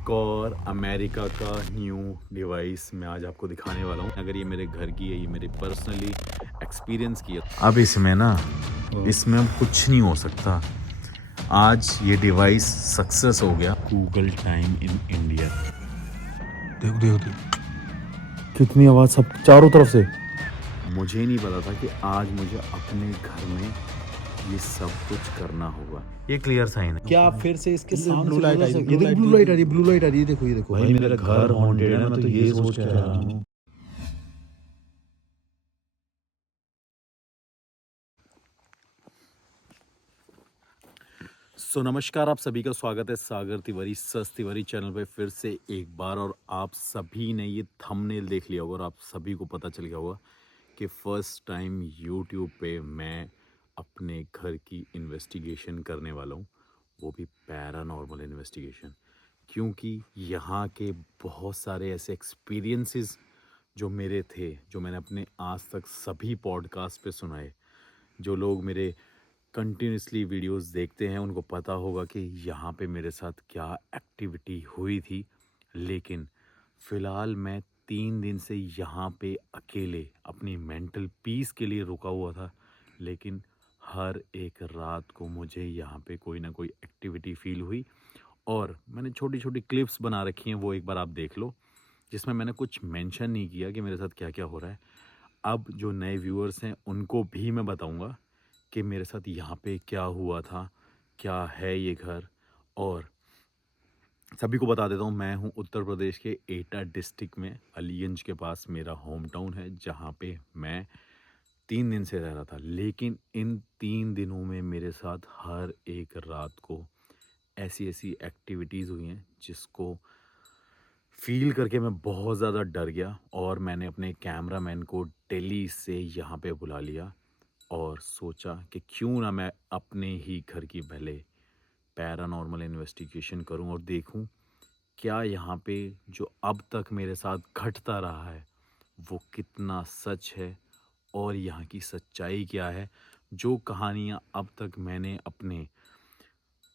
एक और अमेरिका का न्यू डिवाइस मैं आज आपको दिखाने वाला हूँ। अगर ये मेरे घर की है, ये मेरे पर्सनली एक्सपीरियंस की है। अब इसमें ना इसमें अब कुछ नहीं हो सकता। आज ये डिवाइस सक्सेस हो गया। Google time in India. देखो देखो देखो कितनी आवाज़ सब चारों तरफ से। मुझे नहीं पता था कि आज मुझे अपने घर में ये सब कुछ करना होगा। ये क्लियर साइन है। क्या आप फिर से इसके साउंड ब्लू से लाइट बदल आई, सकते? ये देखो ब्लू लाइट आ रही है, ब्लू लाइट आ रही है, देखो ये देखो। भाई मेरा घर हॉन्टेड है, मैं तो ये सोच के आ रहा हूँ। नमस्कार, आप सभी का स्वागत है सागर तिवारी सस तिवारी चैनल पे फिर से एक बार। और आप सभी ने ये थंबनेल देख लिया होगा और आप सभी को पता चल गया होगा कि फर्स्ट टाइम यूट्यूब पे मैं अपने घर की इन्वेस्टिगेशन करने वाला हूँ, वो भी पैरानॉर्मल इन्वेस्टिगेशन। क्योंकि यहाँ के बहुत सारे ऐसे एक्सपीरियंसेस जो मेरे थे, जो मैंने अपने आज तक सभी पॉडकास्ट पे सुनाए, जो लोग मेरे कंटिन्यूसली वीडियोस देखते हैं उनको पता होगा कि यहाँ पे मेरे साथ क्या एक्टिविटी हुई थी। लेकिन फ़िलहाल मैं 3 दिन से यहाँ पे अकेले अपनी मेंटल पीस के लिए रुका हुआ था। लेकिन हर एक रात को मुझे यहाँ पे कोई ना कोई एक्टिविटी फ़ील हुई। और मैंने छोटी छोटी क्लिप्स बना रखी हैं, वो एक बार आप देख लो, जिसमें मैंने कुछ मेंशन नहीं किया कि मेरे साथ क्या क्या हो रहा है। अब जो नए व्यूअर्स हैं उनको भी मैं बताऊंगा कि मेरे साथ यहाँ पे क्या हुआ था, क्या है ये घर। और सभी को बता देता हूँ, मैं हूँ उत्तर प्रदेश के एटा डिस्ट्रिक्ट में अलीगंज के पास मेरा होम टाउन है, जहाँ पे मैं 3 दिन से रह रहा था। लेकिन इन 3 दिनों में मेरे साथ हर एक रात को ऐसी ऐसी एक्टिविटीज़ हुई हैं जिसको फ़ील करके मैं बहुत ज़्यादा डर गया। और मैंने अपने कैमरामैन को दिल्ली से यहाँ पे बुला लिया और सोचा कि क्यों ना मैं अपने ही घर की पहले पैरानॉर्मल इन्वेस्टिगेशन करूं और देखूं क्या यहाँ पे जो अब तक मेरे साथ घटता रहा है वो कितना सच है और यहाँ की सच्चाई क्या है। जो कहानियाँ अब तक मैंने अपने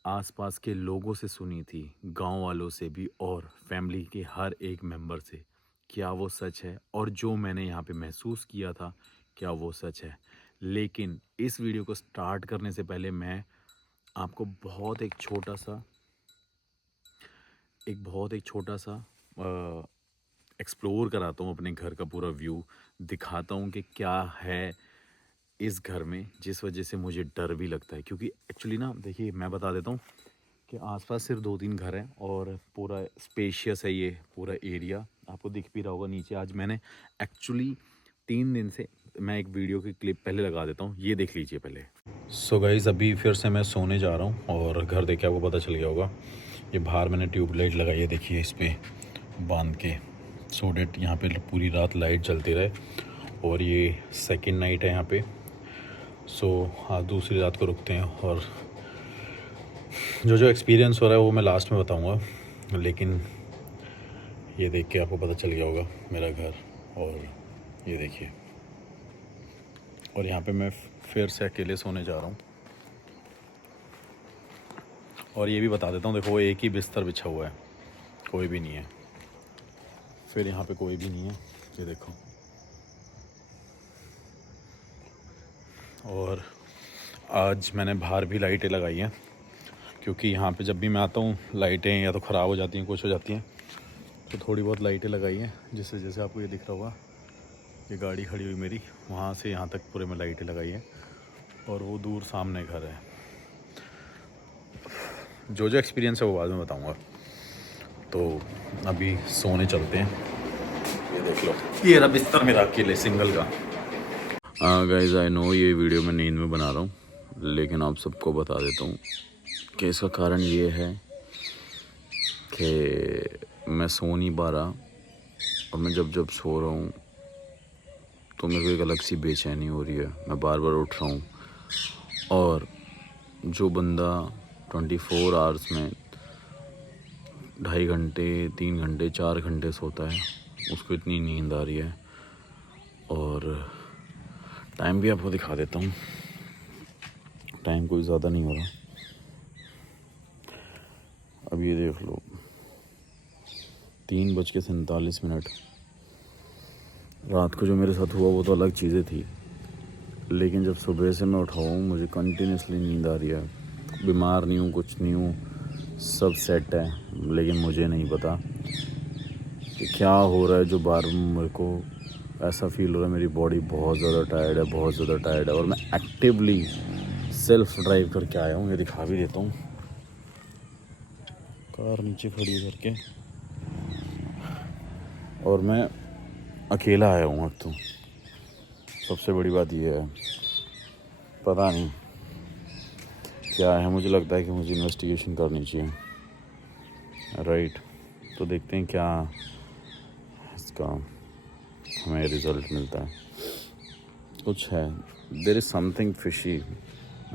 आसपास के लोगों से सुनी थी, गांव वालों से भी और फैमिली के हर एक मेंबर से, क्या वो सच है? और जो मैंने यहाँ पे महसूस किया था, क्या वो सच है? लेकिन इस वीडियो को स्टार्ट करने से पहले मैं आपको बहुत एक छोटा सा एक्सप्लोर कराता हूँ, अपने घर का पूरा व्यू दिखाता हूँ कि क्या है इस घर में, जिस वजह से मुझे डर भी लगता है। क्योंकि एक्चुअली ना देखिए, मैं बता देता हूँ कि आसपास सिर्फ 2-3 घर हैं और पूरा स्पेशियस है ये पूरा एरिया, आपको दिख भी रहा होगा नीचे। आज मैंने एक्चुअली 3 दिन से, मैं एक वीडियो की क्लिप पहले लगा देता हूँ, ये देख लीजिए पहले। सो गाइज़, अभी फिर से मैं सोने जा रहा हूँ और घर देख के आपको पता चल गया होगा। ये बाहर मैंने ट्यूबलाइट लगाई है, देखिए इस पर बांध के, सो डेट यहाँ पे पूरी रात लाइट जलती रहे। और ये सेकेंड नाइट है यहाँ पे, सो आज दूसरी रात को रुकते हैं। और जो जो एक्सपीरियंस हो रहा है वो मैं लास्ट में बताऊंगा। लेकिन ये देख के आपको पता चल गया होगा मेरा घर। और ये देखिए, और यहाँ पे मैं फिर से अकेले सोने जा रहा हूँ। और ये भी बता देता हूँ, देखो एक ही बिस्तर बिछा हुआ है, कोई भी नहीं है। फिर यहाँ पे कोई भी नहीं है, ये देखो। और आज मैंने बाहर भी लाइटें लगाई हैं, क्योंकि यहाँ पे जब भी मैं आता हूँ लाइटें या तो ख़राब हो जाती हैं, कुछ हो जाती हैं, तो थोड़ी बहुत लाइटें लगाई हैं। जिससे जैसे आपको ये दिख रहा होगा, ये गाड़ी खड़ी हुई मेरी, वहाँ से यहाँ तक पूरे में लाइटें लगाई हैं। और वो दूर सामने घर है। जो जो एक्सपीरियंस है वो बाद में बताऊँगा। तो अभी सोने चलते हैं। ये देख लो, ये रहा बिस्तर मेरा अकेले सिंगल का। गाइस, आई नो ये वीडियो मैं नींद में बना रहा हूँ, लेकिन आप सबको बता देता हूँ कि इसका कारण ये है कि मैं सो नहीं पा रहा। और मैं जब जब सो रहा हूँ तो मेरे को एक अलग सी बेचैनी हो रही है, मैं बार बार उठ रहा हूँ। और जो बंदा 24 आवर्स में 2.5 घंटे, 3 घंटे, 4 घंटे सोता है, उसको इतनी नींद आ रही है। और टाइम भी आपको दिखा देता हूँ, टाइम कोई ज़्यादा नहीं हो रहा। अब ये देख लो, 3:47 रात को जो मेरे साथ हुआ वो तो अलग चीज़ें थी, लेकिन जब सुबह से मैं उठा हूँ मुझे कंटिन्यूसली नींद आ रही है। बीमार नहीं हूँ, कुछ नहीं हूँ, सब सेट है, लेकिन मुझे नहीं पता कि क्या हो रहा है जो बार मेरे को ऐसा फील हो रहा है। मेरी बॉडी बहुत ज़्यादा टायर्ड है, बहुत ज़्यादा टायर्ड है, और मैं एक्टिवली सेल्फ ड्राइव करके आया हूँ। ये दिखा भी देता हूँ, कार नीचे खड़ी करके, और मैं अकेला आया हूँ। अब तो सबसे बड़ी बात ये है, पता नहीं क्या है, मुझे लगता है कि मुझे इन्वेस्टिगेशन करनी चाहिए, राइट। तो देखते हैं क्या इसका हमें रिज़ल्ट मिलता है। कुछ है, there is something fishy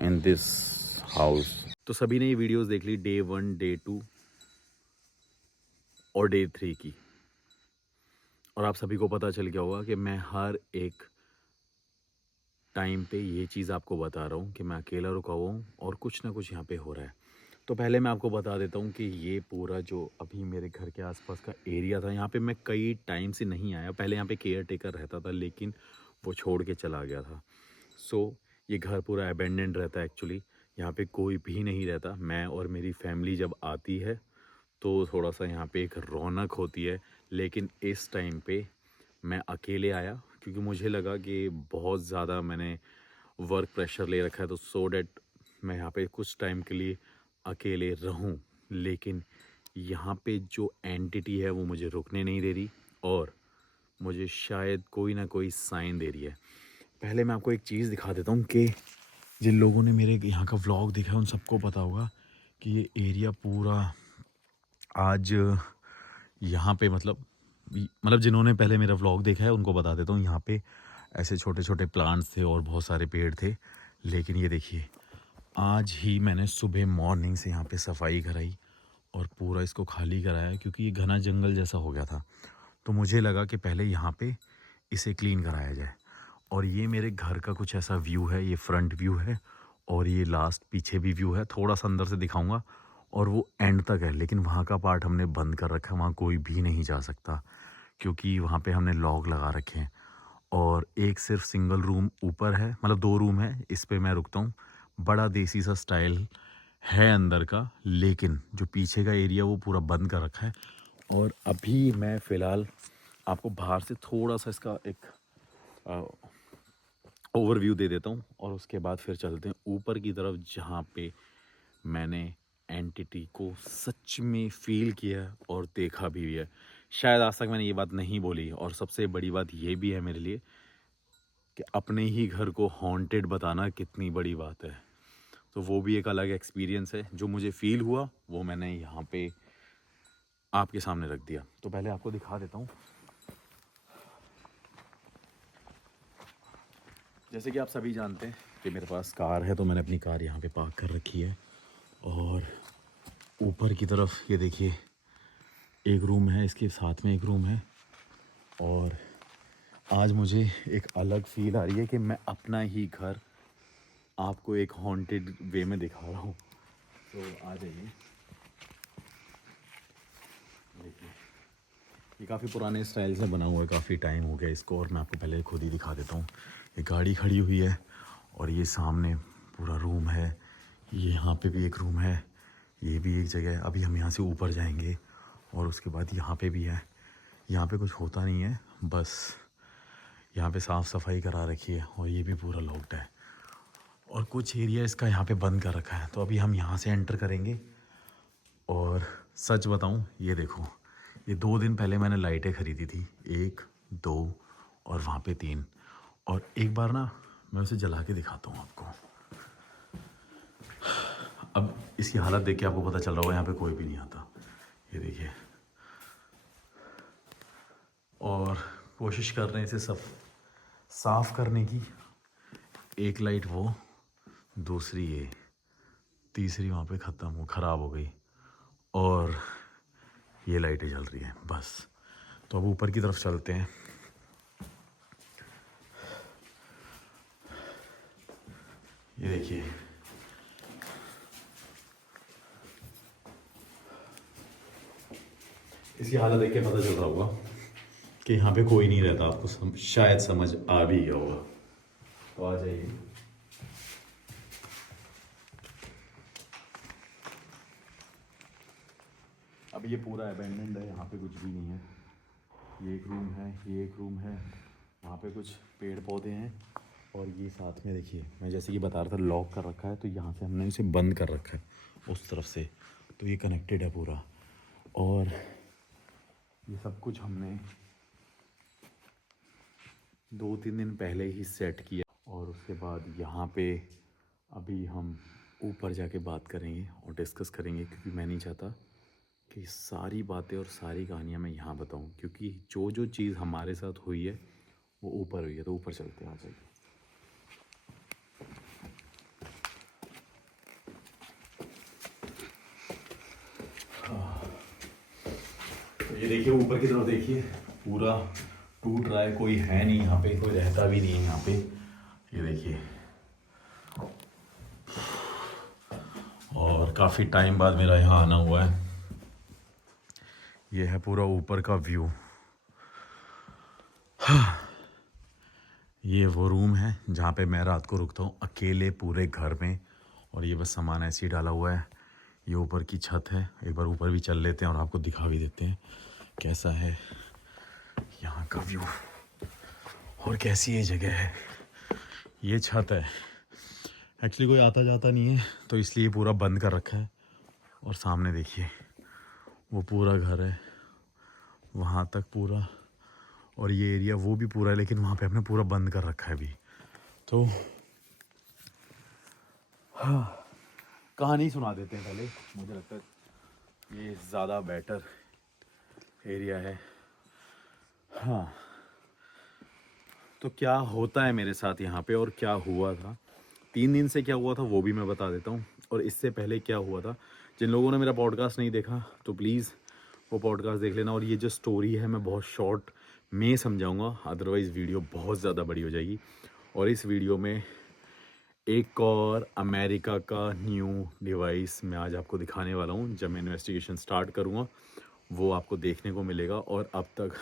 in this house. तो सभी ने ये वीडियोस देख ली, डे 1, डे 2 और डे 3 की, और आप सभी को पता चल गया होगा कि मैं हर एक टाइम पे ये चीज़ आपको बता रहा हूँ कि मैं अकेला रुका हुआ हूँ और कुछ ना कुछ यहाँ पे हो रहा है। तो पहले मैं आपको बता देता हूँ कि ये पूरा जो अभी मेरे घर के आसपास का एरिया था, यहाँ पे मैं कई टाइम से नहीं आया। पहले यहाँ पे केयर टेकर रहता था, लेकिन वो छोड़ के चला गया था। सो ये घर पूरा अबेंडेंड रहता है एक्चुअली, यहाँ पे कोई भी नहीं रहता। मैं और मेरी फैमिली जब आती है तो थोड़ा सा यहाँ पे एक रौनक होती है, लेकिन इस टाइम पे मैं अकेले आया क्योंकि मुझे लगा कि बहुत ज़्यादा मैंने वर्क प्रेशर ले रखा है, तो सो डैट मैं यहाँ पे कुछ टाइम के लिए अकेले रहूं। लेकिन यहाँ पे जो एंटिटी है वो मुझे रुकने नहीं दे रही, और मुझे शायद कोई ना कोई साइन दे रही है। पहले मैं आपको एक चीज़ दिखा देता हूँ कि जिन लोगों ने मेरे यहाँ का व्लॉग देखा है उन सबको पता होगा कि ये एरिया पूरा आज यहाँ पे मतलब जिन्होंने पहले मेरा व्लॉग देखा है उनको बता देता हूँ, यहाँ पे ऐसे छोटे छोटे प्लांट्स थे और बहुत सारे पेड़ थे। लेकिन ये देखिए, आज ही मैंने सुबह मॉर्निंग से यहाँ पे सफाई कराई और पूरा इसको खाली कराया, क्योंकि ये घना जंगल जैसा हो गया था। तो मुझे लगा कि पहले यहाँ पे इसे क्लीन कराया जाए। और ये मेरे घर का कुछ ऐसा व्यू है, ये फ्रंट व्यू है, और ये लास्ट पीछे भी व्यू है। थोड़ा सा अंदर से दिखाऊंगा, और वो एंड तक है, लेकिन वहाँ का पार्ट हमने बंद कर रखा है, वहाँ कोई भी नहीं जा सकता, क्योंकि वहाँ पे हमने लॉक लगा रखे हैं। और एक सिर्फ सिंगल रूम ऊपर है, मतलब 2 रूम है, इस पे मैं रुकता हूँ। बड़ा देसी सा स्टाइल है अंदर का, लेकिन जो पीछे का एरिया वो पूरा बंद कर रखा है। और अभी मैं फ़िलहाल आपको बाहर से थोड़ा सा इसका एक ओवरव्यू दे देता हूँ, और उसके बाद फिर चलते हैं ऊपर की तरफ, जहाँ पे मैंने एंटिटी को सच में फ़ील किया और देखा भी है। शायद आज तक मैंने ये बात नहीं बोली, और सबसे बड़ी बात ये भी है मेरे लिए कि अपने ही घर को हॉन्टेड बताना कितनी बड़ी बात है। तो वो भी एक अलग एक्सपीरियंस है। जो मुझे फ़ील हुआ वो मैंने यहाँ पे आपके सामने रख दिया। तो पहले आपको दिखा देता हूँ। जैसे कि आप सभी जानते हैं कि मेरे पास कार है, तो मैंने अपनी कार यहाँ पे पार्क कर रखी है। और ऊपर की तरफ ये देखिए, एक रूम है, इसके साथ में एक रूम है। और आज मुझे एक अलग फील आ रही है कि मैं अपना ही घर आपको एक हॉन्टेड वे में दिखा रहा हूँ। तो आ जाइए। देखिए, ये काफ़ी पुराने स्टाइल से बना हुआ है, काफ़ी टाइम हो गया इसको। और मैं आपको पहले खुद ही दिखा देता हूँ। ये गाड़ी खड़ी हुई है, और ये सामने पूरा रूम है। ये यहाँ पे भी एक रूम है, ये भी एक जगह है। अभी हम यहाँ से ऊपर जाएंगे, और उसके बाद यहाँ पे भी है। यहाँ पे कुछ होता नहीं है, बस यहाँ पे साफ़ सफाई करा रखी है, और ये भी पूरा लॉक्ड है। और कुछ एरिया इसका यहाँ पे बंद कर रखा है। तो अभी हम यहाँ से एंटर करेंगे। और सच बताऊँ, ये देखो, ये 2 दिन पहले मैंने लाइटें ख़रीदी थी, 1, 2 और वहाँ पे 3। और एक बार ना मैं उसे जला के दिखाता हूँ आपको। अब इसकी हालत देख के आपको पता चल रहा होगा यहाँ पे कोई भी नहीं आता। ये देखिए, और कोशिश कर रहे हैं इसे सब साफ़ करने की। एक लाइट वो, दूसरी ये, तीसरी वहाँ पे ख़राब हो गई, और ये लाइटें जल रही हैं बस। तो अब ऊपर की तरफ चलते हैं। ये देखिए, इसकी हालत देख के पता चल रहा होगा कि यहाँ पे कोई नहीं रहता। आपको शायद समझ आ भी गया होगा। तो आ जाइए। अब ये पूरा अबैंडन्ड है, यहाँ पे कुछ भी नहीं है। ये एक रूम है, ये एक रूम है, वहाँ पे कुछ पेड़ पौधे हैं, और ये साथ में देखिए, मैं जैसे कि बता रहा था लॉक कर रखा है, तो यहाँ से हमने इसे बंद कर रखा है उस तरफ से, तो ये कनेक्टेड है पूरा। और ये सब कुछ हमने 2-3 दिन पहले ही सेट किया, और उसके बाद यहाँ पे अभी हम ऊपर जाके बात करेंगे और डिस्कस करेंगे, क्योंकि मैं नहीं चाहता कि सारी बातें और सारी कहानियाँ मैं यहाँ बताऊँ, क्योंकि जो जो चीज़ हमारे साथ हुई है वो ऊपर हुई है। तो ऊपर चलते हैं, आ जाइए। तो ये देखिए, ऊपर की तरफ देखिए, पूरा टूट रहा है, कोई है नहीं यहाँ पे, कोई रहता भी नहीं है यहाँ पे। ये देखिए, और काफ़ी टाइम बाद मेरा यहाँ आना हुआ है। ये है पूरा ऊपर का व्यू। ये वो रूम है जहाँ पे मैं रात को रुकता हूँ अकेले पूरे घर में, और ये बस सामान ऐसे ही डाला हुआ है। ये ऊपर की छत है, एक बार ऊपर भी चल लेते हैं और आपको दिखा भी देते हैं कैसा है यहाँ का व्यू और कैसी ये जगह है। ये छत है, एक्चुअली कोई आता जाता नहीं है तो इसलिए पूरा बंद कर रखा है। और सामने देखिए वो पूरा घर है वहाँ तक पूरा, और ये एरिया वो भी पूरा है, लेकिन वहाँ पे हमने पूरा बंद कर रखा है अभी। तो हाँ, कहानी सुना देते हैं पहले, मुझे लगता है ये ज़्यादा बेटर एरिया है। हाँ, तो क्या होता है मेरे साथ यहाँ पे और क्या हुआ था, 3 दिन से क्या हुआ था वो भी मैं बता देता हूँ, और इससे पहले क्या हुआ था। जिन लोगों ने मेरा पॉडकास्ट नहीं देखा तो प्लीज़ वो पॉडकास्ट देख लेना। और ये जो स्टोरी है मैं बहुत शॉर्ट में समझाऊंगा, अदरवाइज़ वीडियो बहुत ज़्यादा बड़ी हो जाएगी। और इस वीडियो में एक और अमेरिका का न्यू डिवाइस मैं आज आपको दिखाने वाला हूँ। जब मैं इन्वेस्टिगेशन स्टार्ट करूँगा वो आपको देखने को मिलेगा। और अब तक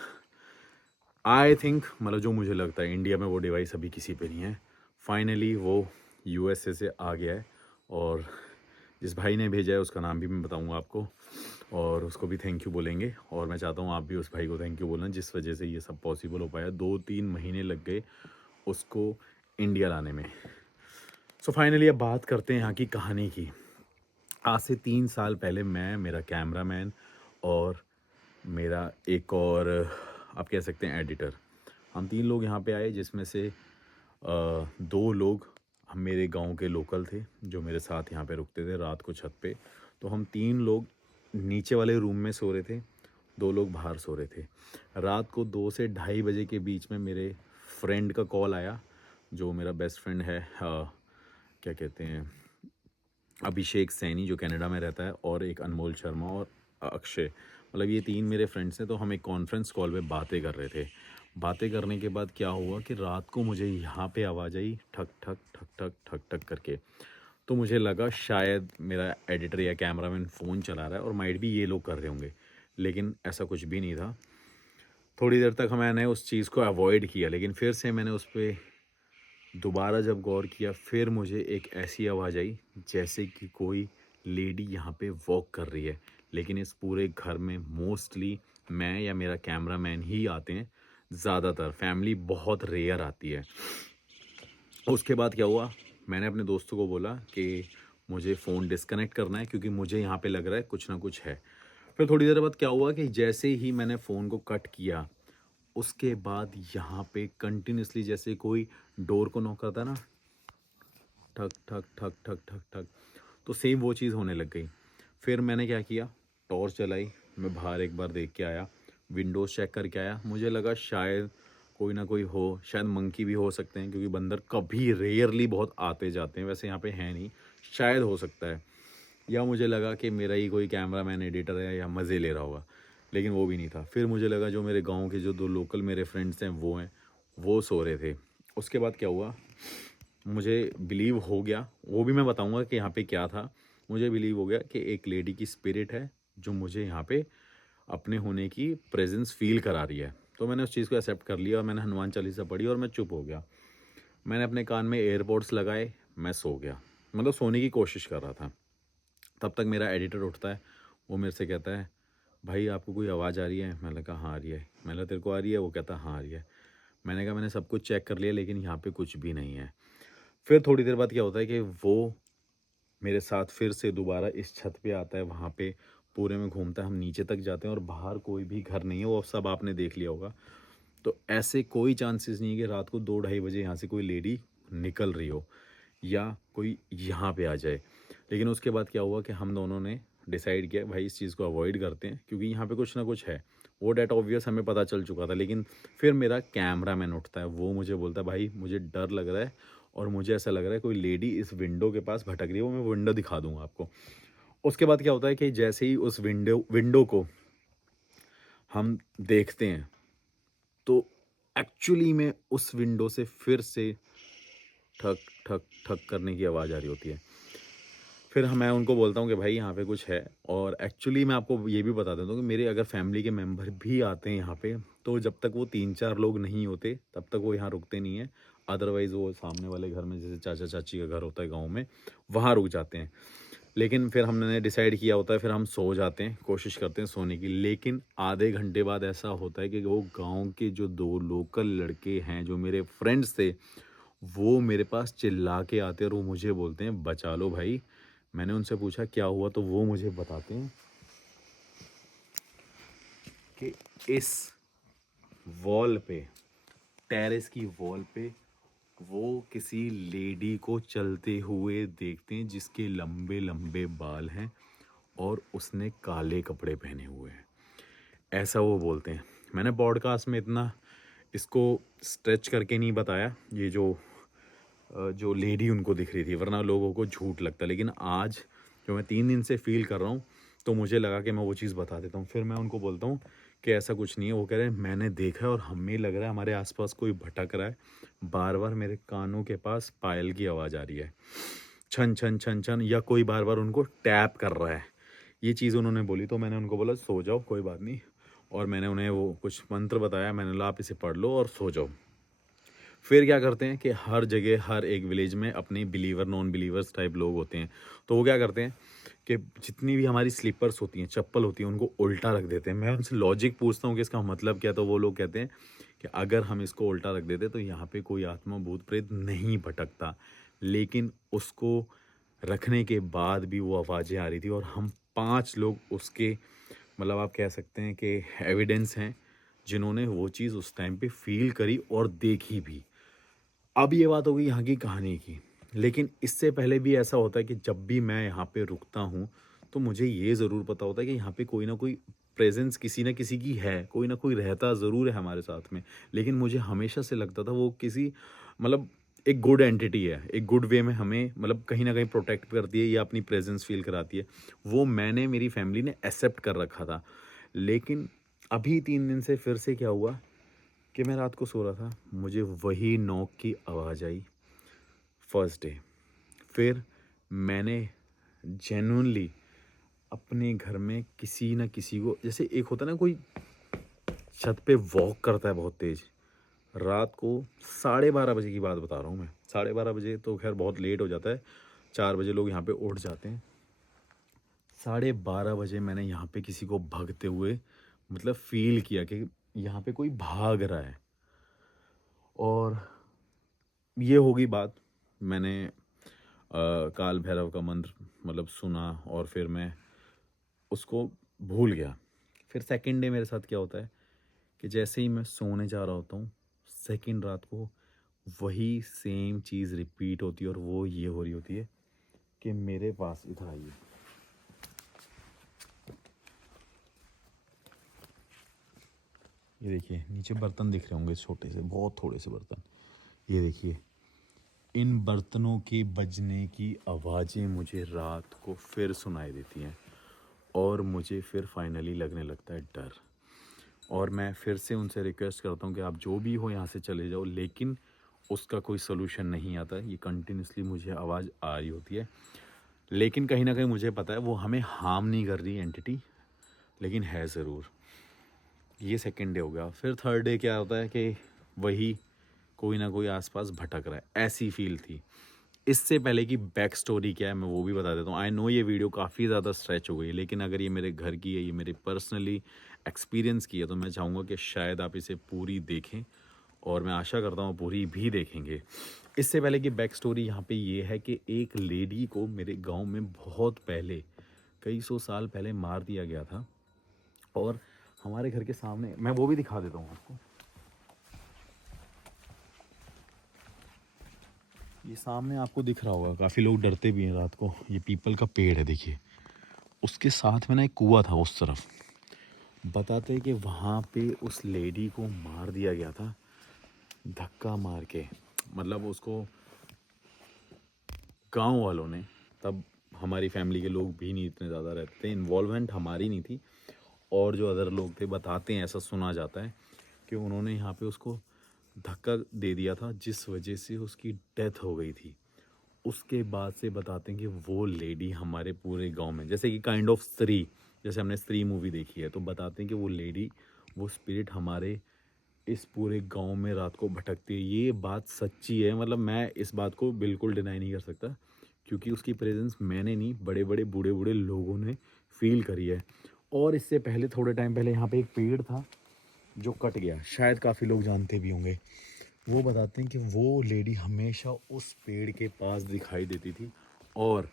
आई थिंक, मतलब जो मुझे लगता है, इंडिया में वो डिवाइस अभी किसी पे नहीं है। फाइनली वो यूएसए से आ गया है, और जिस भाई ने भेजा है उसका नाम भी मैं बताऊंगा आपको, और उसको भी थैंक यू बोलेंगे। और मैं चाहता हूँ आप भी उस भाई को थैंक यू बोलना जिस वजह से ये सब पॉसिबल हो पाया। 2-3 महीने लग गए उसको इंडिया लाने में। सो फाइनली अब बात करते हैं यहाँ की कहानी की। आज से 3 साल पहले मैं, मेरा कैमरामैन और मेरा एक और आप कह सकते हैं एडिटर, हम 3 लोग यहाँ पे आए, जिसमें से 2 लोग हम मेरे गांव के लोकल थे जो मेरे साथ यहाँ पे रुकते थे रात को छत पे। तो हम 3 लोग नीचे वाले रूम में सो रहे थे, 2 लोग बाहर सो रहे थे। रात को 2 से ढाई बजे के बीच में मेरे फ्रेंड का कॉल आया, जो मेरा बेस्ट फ्रेंड है, क्या कहते हैं, अभिषेक सैनी, जो कनाडा में रहता है, और एक अनमोल शर्मा और अक्षय, मतलब ये 3 मेरे फ्रेंड्स हैं। तो हम एक कॉन्फ्रेंस कॉल पे बातें कर रहे थे। बातें करने के बाद क्या हुआ कि रात को मुझे यहाँ पे आवाज़ आई, ठक ठक ठक ठक ठक ठक करके। तो मुझे लगा शायद मेरा एडिटर या कैमरामैन फ़ोन चला रहा है और माइट भी ये लोग कर रहे होंगे, लेकिन ऐसा कुछ भी नहीं था। थोड़ी देर तक मैंने उस चीज़ को अवॉइड किया, लेकिन फिर से मैंने उस पर दोबारा जब गौर किया, फिर मुझे एक ऐसी आवाज़ आई जैसे कि कोई लेडी यहाँ पे वॉक कर रही है। लेकिन इस पूरे घर में मोस्टली मैं या मेरा कैमरामैन ही आते हैं, ज़्यादातर फैमिली बहुत रेयर आती है। उसके बाद क्या हुआ, मैंने अपने दोस्तों को बोला कि मुझे फ़ोन डिस्कनेक्ट करना है, क्योंकि मुझे यहाँ पे लग रहा है कुछ ना कुछ है। फिर थोड़ी देर बाद क्या हुआ कि जैसे ही मैंने फ़ोन को कट किया, उसके बाद यहाँ पे कंटिन्यूसली जैसे कोई डोर को नॉक करता है ना, ठक ठक ठक ठक ठक ठक, तो सेम वो चीज़ होने लग गई। फिर मैंने क्या किया, टॉर्च जलाई, मैं बाहर एक बार देख के आया, विंडोज़ चेक करके आया। मुझे लगा शायद कोई ना कोई हो, शायद मंकी भी हो सकते हैं, क्योंकि बंदर कभी रेयरली बहुत आते जाते हैं, वैसे यहाँ पे है नहीं, शायद हो सकता है। या मुझे लगा कि मेरा ही कोई कैमरामैन एडिटर है या मज़े ले रहा होगा, लेकिन वो भी नहीं था। फिर मुझे लगा जो मेरे गांव के जो 2 लोकल मेरे फ्रेंड्स हैं वो सो रहे थे। उसके बाद क्या हुआ, मुझे बिलीव हो गया, वो भी मैं बताऊंगा कि यहाँ पे क्या था। मुझे बिलीव हो गया कि एक लेडी की स्पिरिट है जो मुझे यहाँ पे अपने होने की प्रेजेंस फील करा रही है। तो मैंने उस चीज़ को एक्सेप्ट कर लिया और मैंने हनुमान चालीसा पढ़ी और मैं चुप हो गया। मैंने अपने कान में एयरपोड्स लगाए, मैं सो गया, मतलब सोने की कोशिश कर रहा था। तब तक मेरा एडिटर उठता है, वो मेरे से कहता है, भाई आपको कोई आवाज़ आ रही है? मैंने कहा हाँ आ रही है। मैंने कहा तेरे को आ रही है? वो कहता हाँ आ रही है। मैंने कहा मैंने सब कुछ चेक कर लिया लेकिन यहाँ पे कुछ भी नहीं है। फिर थोड़ी देर बाद क्या होता है कि वो मेरे साथ फिर से दोबारा इस छत पे आता है, वहाँ पे पूरे में घूमता है, हम नीचे तक जाते हैं और बाहर कोई भी घर नहीं है, वो सब आपने देख लिया होगा। तो ऐसे कोई चांसेस नहीं है कि रात को 2 ढाई बजे यहाँ से कोई लेडी निकल रही हो या कोई यहाँ पे आ जाए। लेकिन उसके बाद क्या हुआ कि हम दोनों ने डिसाइड किया भाई इस चीज़ को अवॉइड करते हैं क्योंकि यहाँ पे कुछ ना कुछ है। वो डेट ऑब्वियस हमें पता चल चुका था। लेकिन फिर मेरा कैमरा मैन उठता है, वो मुझे बोलता है भाई मुझे डर लग रहा है और मुझे ऐसा लग रहा है कोई लेडी इस विंडो के पास भटक रही है, वो मैं विंडो दिखा दूंगा आपको। उसके बाद क्या होता है कि जैसे ही उस विंडो को हम देखते हैं तो एक्चुअली में उस विंडो से फिर से ठक ठक ठक करने की आवाज़ आ रही होती है। फिर मैं उनको बोलता हूँ कि भाई यहाँ पे कुछ है। और एक्चुअली मैं आपको ये भी बता देता हूँ कि मेरे अगर फैमिली के मेंबर भी आते हैं यहाँ पे तो जब तक वो 3-4 लोग नहीं होते तब तक वो यहाँ रुकते नहीं हैं। अदरवाइज़ वो सामने वाले घर में, जैसे चाचा चाची का घर होता है गाँव में, वहाँ रुक जाते हैं। लेकिन फिर हमने डिसाइड किया होता है, फिर हम सो जाते हैं, कोशिश करते हैं सोने की। लेकिन आधे घंटे बाद ऐसा होता है कि वो गाँव के जो 2 लोकल लड़के हैं जो मेरे फ्रेंड्स थे, वो मेरे पास चिल्ला के आते हैं और वो मुझे बोलते हैं बचा लो भाई। मैंने उनसे पूछा क्या हुआ तो वो मुझे बताते हैं कि इस वॉल पे, टेरेस की वॉल पे, वो किसी लेडी को चलते हुए देखते हैं जिसके लंबे लंबे बाल हैं और उसने काले कपड़े पहने हुए हैं, ऐसा वो बोलते हैं। मैंने पॉडकास्ट में इतना इसको स्ट्रेच करके नहीं बताया ये जो लेडी उनको दिख रही थी, वरना लोगों को झूठ लगता। लेकिन आज जो मैं 3 दिन से फील कर रहा हूँ तो मुझे लगा कि मैं वो चीज़ बता देता हूँ। फिर मैं उनको बोलता हूँ कि ऐसा कुछ नहीं है। वो कह रहे हैं मैंने देखा है और हमें लग रहा है हमारे आसपास कोई भटक रहा है, बार बार मेरे कानों के पास पायल की आवाज़ आ रही है, छन छन छन छन, या कोई बार बार उनको टैप कर रहा है। ये चीज़ उन्होंने बोली तो मैंने उनको बोला सो जाओ कोई बात नहीं। और मैंने उन्हें वो कुछ मंत्र बताया, मैंने बोला आप इसे पढ़ लो और सो जाओ। फिर क्या करते हैं कि हर जगह हर एक विलेज में अपने बिलीवर नॉन बिलीवर्स टाइप लोग होते हैं। तो वो क्या करते हैं कि जितनी भी हमारी स्लीपर्स होती हैं, चप्पल होती हैं, उनको उल्टा रख देते हैं। मैं उनसे लॉजिक पूछता हूँ कि इसका मतलब क्या, तो वो लोग कहते हैं कि अगर हम इसको उल्टा रख देते तो यहाँ पे कोई आत्मा भूत प्रेत नहीं भटकता। लेकिन उसको रखने के बाद भी वो आवाज़ें आ रही थी और हम 5 लोग उसके, मतलब आप कह सकते हैं कि एविडेंस हैं जिन्होंने वो चीज़ उस टाइम पे फील करी और देखी भी। अब ये बात हो गई यहाँ की कहानी की। लेकिन इससे पहले भी ऐसा होता है कि जब भी मैं यहाँ पे रुकता हूँ तो मुझे ये ज़रूर पता होता है कि यहाँ पे कोई ना कोई प्रेजेंस किसी ना किसी की है, कोई ना कोई रहता ज़रूर है हमारे साथ में। लेकिन मुझे हमेशा से लगता था वो किसी, मतलब एक गुड एंटिटी है, एक गुड वे में हमें मतलब कहीं ना कहीं प्रोटेक्ट करती है या अपनी प्रेजेंस फील कराती है। वो मैंने, मेरी फैमिली ने एक्सेप्ट कर रखा था। लेकिन अभी 3 दिन से फिर से क्या हुआ कि मैं रात को सो रहा था, मुझे वही नॉक की आवाज़ आई फर्स्ट डे। फिर मैंने जेन्युइनली अपने घर में किसी न किसी को, जैसे एक होता है ना कोई छत पे वॉक करता है बहुत तेज़, रात को 12:30 बजे की बात बता रहा हूँ मैं। 12:30 बजे तो खैर बहुत लेट हो जाता है, 4 बजे लोग यहाँ पे उठ जाते हैं। 12:30 बजे मैंने यहाँ पे किसी को भागते हुए, मतलब फील किया कि यहाँ पे कोई भाग रहा है। और ये होगी बात, मैंने काल भैरव का मंत्र मतलब सुना और फिर मैं उसको भूल गया। फिर सेकंड डे मेरे साथ क्या होता है कि जैसे ही मैं सोने जा रहा होता हूँ, सेकंड रात को वही सेम चीज़ रिपीट होती है और वो ये हो रही होती है कि मेरे पास, इधर आइए, ये देखिए नीचे बर्तन दिख रहे होंगे छोटे से, बहुत थोड़े से बर्तन, ये देखिए इन बर्तनों के बजने की आवाज़ें मुझे रात को फिर सुनाई देती हैं और मुझे फिर फाइनली लगने लगता है डर। और मैं फिर से उनसे रिक्वेस्ट करता हूँ कि आप जो भी हो यहाँ से चले जाओ, लेकिन उसका कोई सलूशन नहीं आता। ये कंटिन्यूसली मुझे आवाज़ आ रही होती है। लेकिन कहीं ना कहीं मुझे पता है वो हमें हार्म नहीं कर रही एंटिटी, लेकिन है ज़रूर। ये सेकंड डे हो गया। फिर थर्ड डे क्या होता है कि वही कोई ना कोई आसपास भटक रहा है, ऐसी फील थी। इससे पहले की बैक स्टोरी क्या है मैं वो भी बता देता हूँ। आई नो ये वीडियो काफ़ी ज़्यादा स्ट्रेच हो गई, लेकिन अगर ये मेरे घर की है, ये मेरे पर्सनली एक्सपीरियंस की है, तो मैं चाहूँगा कि शायद आप इसे पूरी देखें, और मैं आशा करता हूँ पूरी भी देखेंगे। इससे पहले की बैक स्टोरी यहाँ पे ये है कि एक लेडी को मेरे गांव में बहुत पहले, कई सौ साल पहले मार दिया गया था। और हमारे घर के सामने, मैं वो भी दिखा देता हूँ आपको, ये सामने आपको दिख रहा होगा, काफ़ी लोग डरते भी हैं रात को। ये पीपल का पेड़ है देखिए, उसके साथ में ना एक कुआं था उस तरफ। बताते हैं कि वहाँ पे उस लेडी को मार दिया गया था धक्का मार के। मतलब उसको गांव वालों ने, तब हमारी फैमिली के लोग भी नहीं इतने ज़्यादा रहते थे, इन्वॉल्वमेंट हमारी नहीं थी, और जो अदर लोग थे बताते हैं, ऐसा सुना जाता है कि उन्होंने यहाँ पे उसको धक्का दे दिया था, जिस वजह से उसकी डेथ हो गई थी। उसके बाद से बताते हैं कि वो लेडी हमारे पूरे गांव में, जैसे कि काइंड ऑफ स्त्री, जैसे हमने स्त्री मूवी देखी है, तो बताते हैं कि वो लेडी, वो स्पिरिट हमारे इस पूरे गांव में रात को भटकती है। ये बात सच्ची है, मतलब मैं इस बात को बिल्कुल डिनाई नहीं कर सकता, क्योंकि उसकी प्रेजेंस मैंने नहीं, बड़े बड़े बूढ़े बूढ़े लोगों ने फील करी है। और इससे पहले, थोड़े टाइम पहले, यहाँ पे एक पेड़ था जो कट गया, शायद काफ़ी लोग जानते भी होंगे। वो बताते हैं कि वो लेडी हमेशा उस पेड़ के पास दिखाई देती थी, और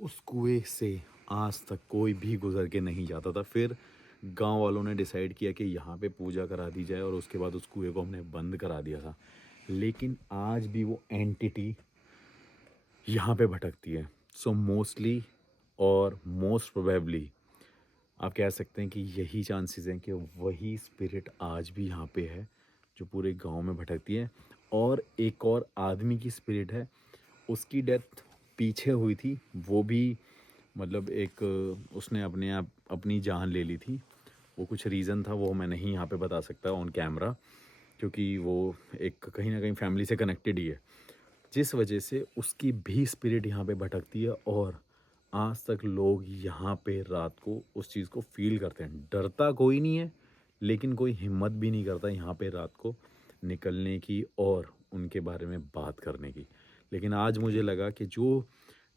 उस कुएं से आज तक कोई भी गुजर के नहीं जाता था। फिर गांव वालों ने डिसाइड किया कि यहाँ पे पूजा करा दी जाए, और उसके बाद उस कुएं को हमने बंद करा दिया था। लेकिन आज भी वो एंटिटी यहाँ पे भटकती है। सो मोस्टली और मोस्ट प्रोबेबली आप कह सकते हैं कि यही चांसेस हैं कि वही स्पिरिट आज भी यहाँ पे है, जो पूरे गांव में भटकती है। और एक और आदमी की स्पिरिट है, उसकी डेथ पीछे हुई थी, वो भी मतलब एक, उसने अपने आप अपनी जान ले ली थी। वो कुछ रीज़न था, वो मैं नहीं यहाँ पे बता सकता ऑन कैमरा, क्योंकि वो एक कहीं ना कहीं फैमिली से कनेक्टेड ही है, जिस वजह से उसकी भी स्पिरिट यहाँ पे भटकती है। और आज तक लोग यहाँ पे रात को उस चीज़ को फील करते हैं। डरता कोई नहीं है, लेकिन कोई हिम्मत भी नहीं करता यहाँ पे रात को निकलने की और उनके बारे में बात करने की। लेकिन आज मुझे लगा कि जो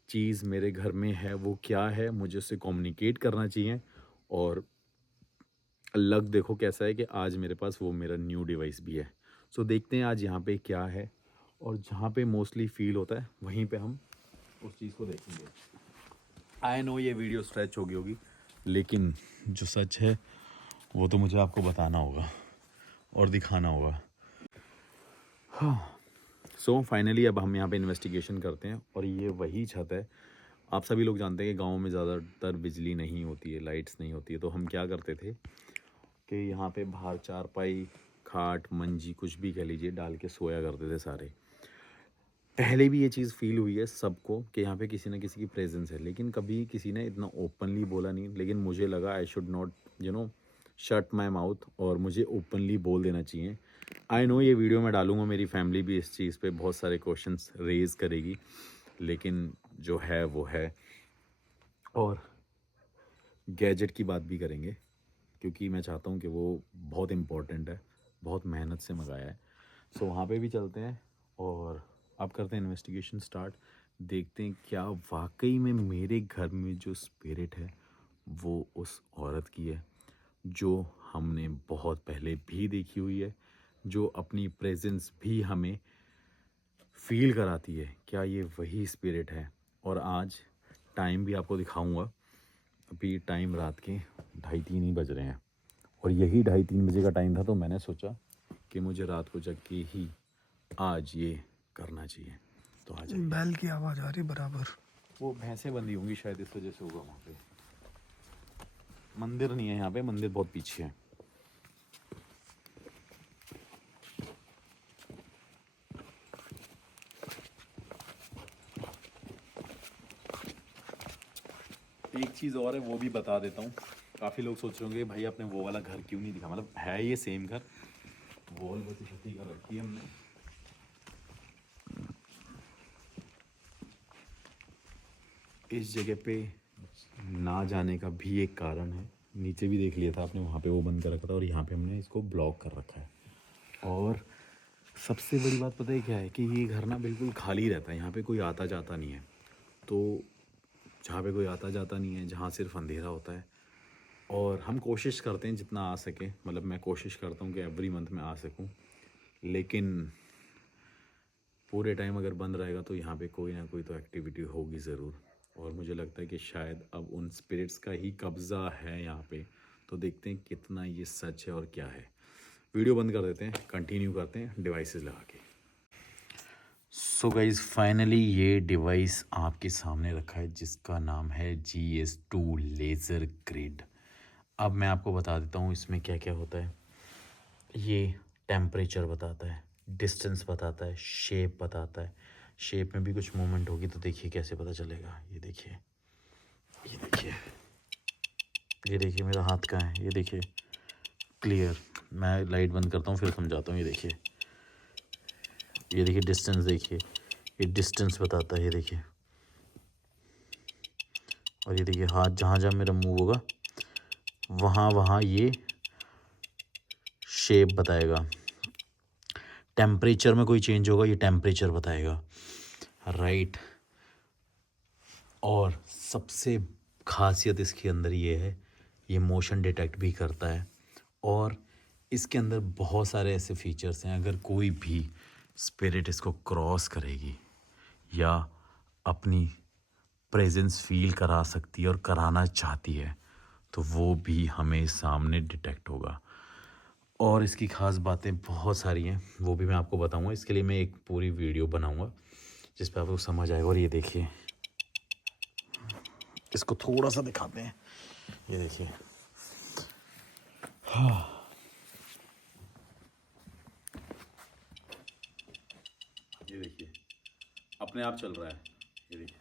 चीज़ मेरे घर में है वो क्या है, मुझे उससे कम्युनिकेट करना चाहिए। और लक देखो कैसा है कि आज मेरे पास वो मेरा न्यू डिवाइस भी है। सो देखते हैं आज यहाँ पे क्या है, और जहाँ पे मोस्टली फील होता है वहीं पे हम उस चीज़ को देखेंगे। आई नो ये वीडियो स्ट्रेच होगी होगी, लेकिन जो सच है वो तो मुझे आपको बताना होगा और दिखाना होगा। सो फाइनली अब हम यहाँ पे इन्वेस्टिगेशन करते हैं, और ये वही छत है। आप सभी लोग जानते हैं कि गांव में ज़्यादातर बिजली नहीं होती है, लाइट्स नहीं होती है, तो हम क्या करते थे कि यहाँ पे बाहर चारपाई, खाट, मंजी, कुछ भी कह लीजिए, डाल के सोया करते थे सारे। पहले भी ये चीज़ फील हुई है सबको कि यहाँ पे किसी ना किसी की प्रेजेंस है, लेकिन कभी किसी ने इतना ओपनली बोला नहीं। लेकिन मुझे लगा I should not shut my mouth, और मुझे ओपनली बोल देना चाहिए। आई नो ये वीडियो मैं डालूंगा, मेरी फैमिली भी इस चीज़ पे बहुत सारे क्वेश्चंस रेज करेगी, लेकिन जो है वो है। और गैजेट की बात भी करेंगे, क्योंकि मैं चाहता हूँ कि वो बहुत इम्पोर्टेंट है, बहुत मेहनत से मंगाया है। सो वहाँ पे भी चलते हैं, और अब करते हैं इन्वेस्टिगेशन स्टार्ट। देखते हैं क्या वाकई में मेरे घर में जो स्पिरिट है वो उस औरत की है, जो हमने बहुत पहले भी देखी हुई है, जो अपनी प्रेजेंस भी हमें फील कराती है। क्या ये वही स्पिरिट है? और आज टाइम भी आपको दिखाऊंगा। अभी टाइम रात के 2:30 ही बज रहे हैं, और यही 2:30 बजे का टाइम था, तो मैंने सोचा कि मुझे रात को जग के ही आज ये करना चाहिए। तो आ जाइए। बैल की आवाज आ रही बराबर। वो भैंसें बंधी होंगी शायद, इस वजह से होगा। वहाँ पे मंदिर नहीं है, यहाँ पे मंदिर बहुत पीछे है। एक चीज़ और है, वो भी बता देता हूँ। काफ़ी लोग सोच रहे होंगे भाई आपने वो वाला घर क्यों नहीं दिखा, मतलब है ये सेम घर, वॉल बची छती कर रखी है हमने। इस जगह पे ना जाने का भी एक कारण है, नीचे भी देख लिया था आपने, वहाँ पे वो बंद कर रखा था और यहाँ पे हमने इसको ब्लॉक कर रखा है। और सबसे बड़ी बात पता है क्या है कि ये घर ना बिल्कुल खाली रहता है, यहाँ पे कोई आता जाता नहीं है। तो जहाँ पे कोई आता जाता नहीं है, जहाँ सिर्फ अंधेरा होता है, और हम कोशिश करते हैं जितना आ सके, मतलब मैं कोशिश करता हूँ कि एवरी मंथ में आ सकूँ, लेकिन पूरे टाइम अगर बंद रहेगा तो यहाँ पे कोई ना कोई तो एक्टिविटी होगी ज़रूर। और मुझे लगता है कि शायद अब उन स्पिरिट्स का ही कब्ज़ा है यहाँ पे। तो देखते हैं कितना ये सच है और क्या है। वीडियो बंद कर देते हैं, कंटिन्यू करते हैं डिवाइसेस लगा के। सो गाइज फाइनली ये डिवाइस आपके सामने रखा है जिसका नाम है GS2 लेज़र ग्रिड। अब मैं आपको बता देता हूँ इसमें क्या क्या होता है। ये टेम्परेचर बताता है, डिस्टेंस बताता है, शेप बताता है। शेप में भी कुछ मूवमेंट होगी तो देखिए कैसे पता चलेगा। ये देखिए, ये देखिए, ये देखिए मेरा हाथ कहाँ है, ये देखिए क्लियर। मैं लाइट बंद करता हूँ फिर समझाता हूँ। ये देखिए, ये देखिए डिस्टेंस, देखिए ये डिस्टेंस बताता है, ये देखिए। और ये देखिए हाथ जहाँ जहाँ मेरा मूव होगा वहाँ वहाँ ये शेप बताएगा। टेम्परेचर में कोई चेंज होगा ये टेम्परेचर बताएगा, राइट। और सबसे खासियत इसके अंदर ये है, ये मोशन डिटेक्ट भी करता है। और इसके अंदर बहुत सारे ऐसे फीचर्स हैं, अगर कोई भी स्पिरिट इसको क्रॉस करेगी या अपनी प्रेजेंस फील करा सकती है और कराना चाहती है तो वो भी हमें सामने डिटेक्ट होगा। और इसकी ख़ास बातें बहुत सारी हैं, वो भी मैं आपको बताऊंगा। इसके लिए मैं एक पूरी वीडियो बनाऊंगा जिस पर आपको समझ आएगा। और ये देखिए, इसको थोड़ा सा दिखाते हैं, ये देखिए। ये देखिए अपने आप चल रहा है, ये देखिए।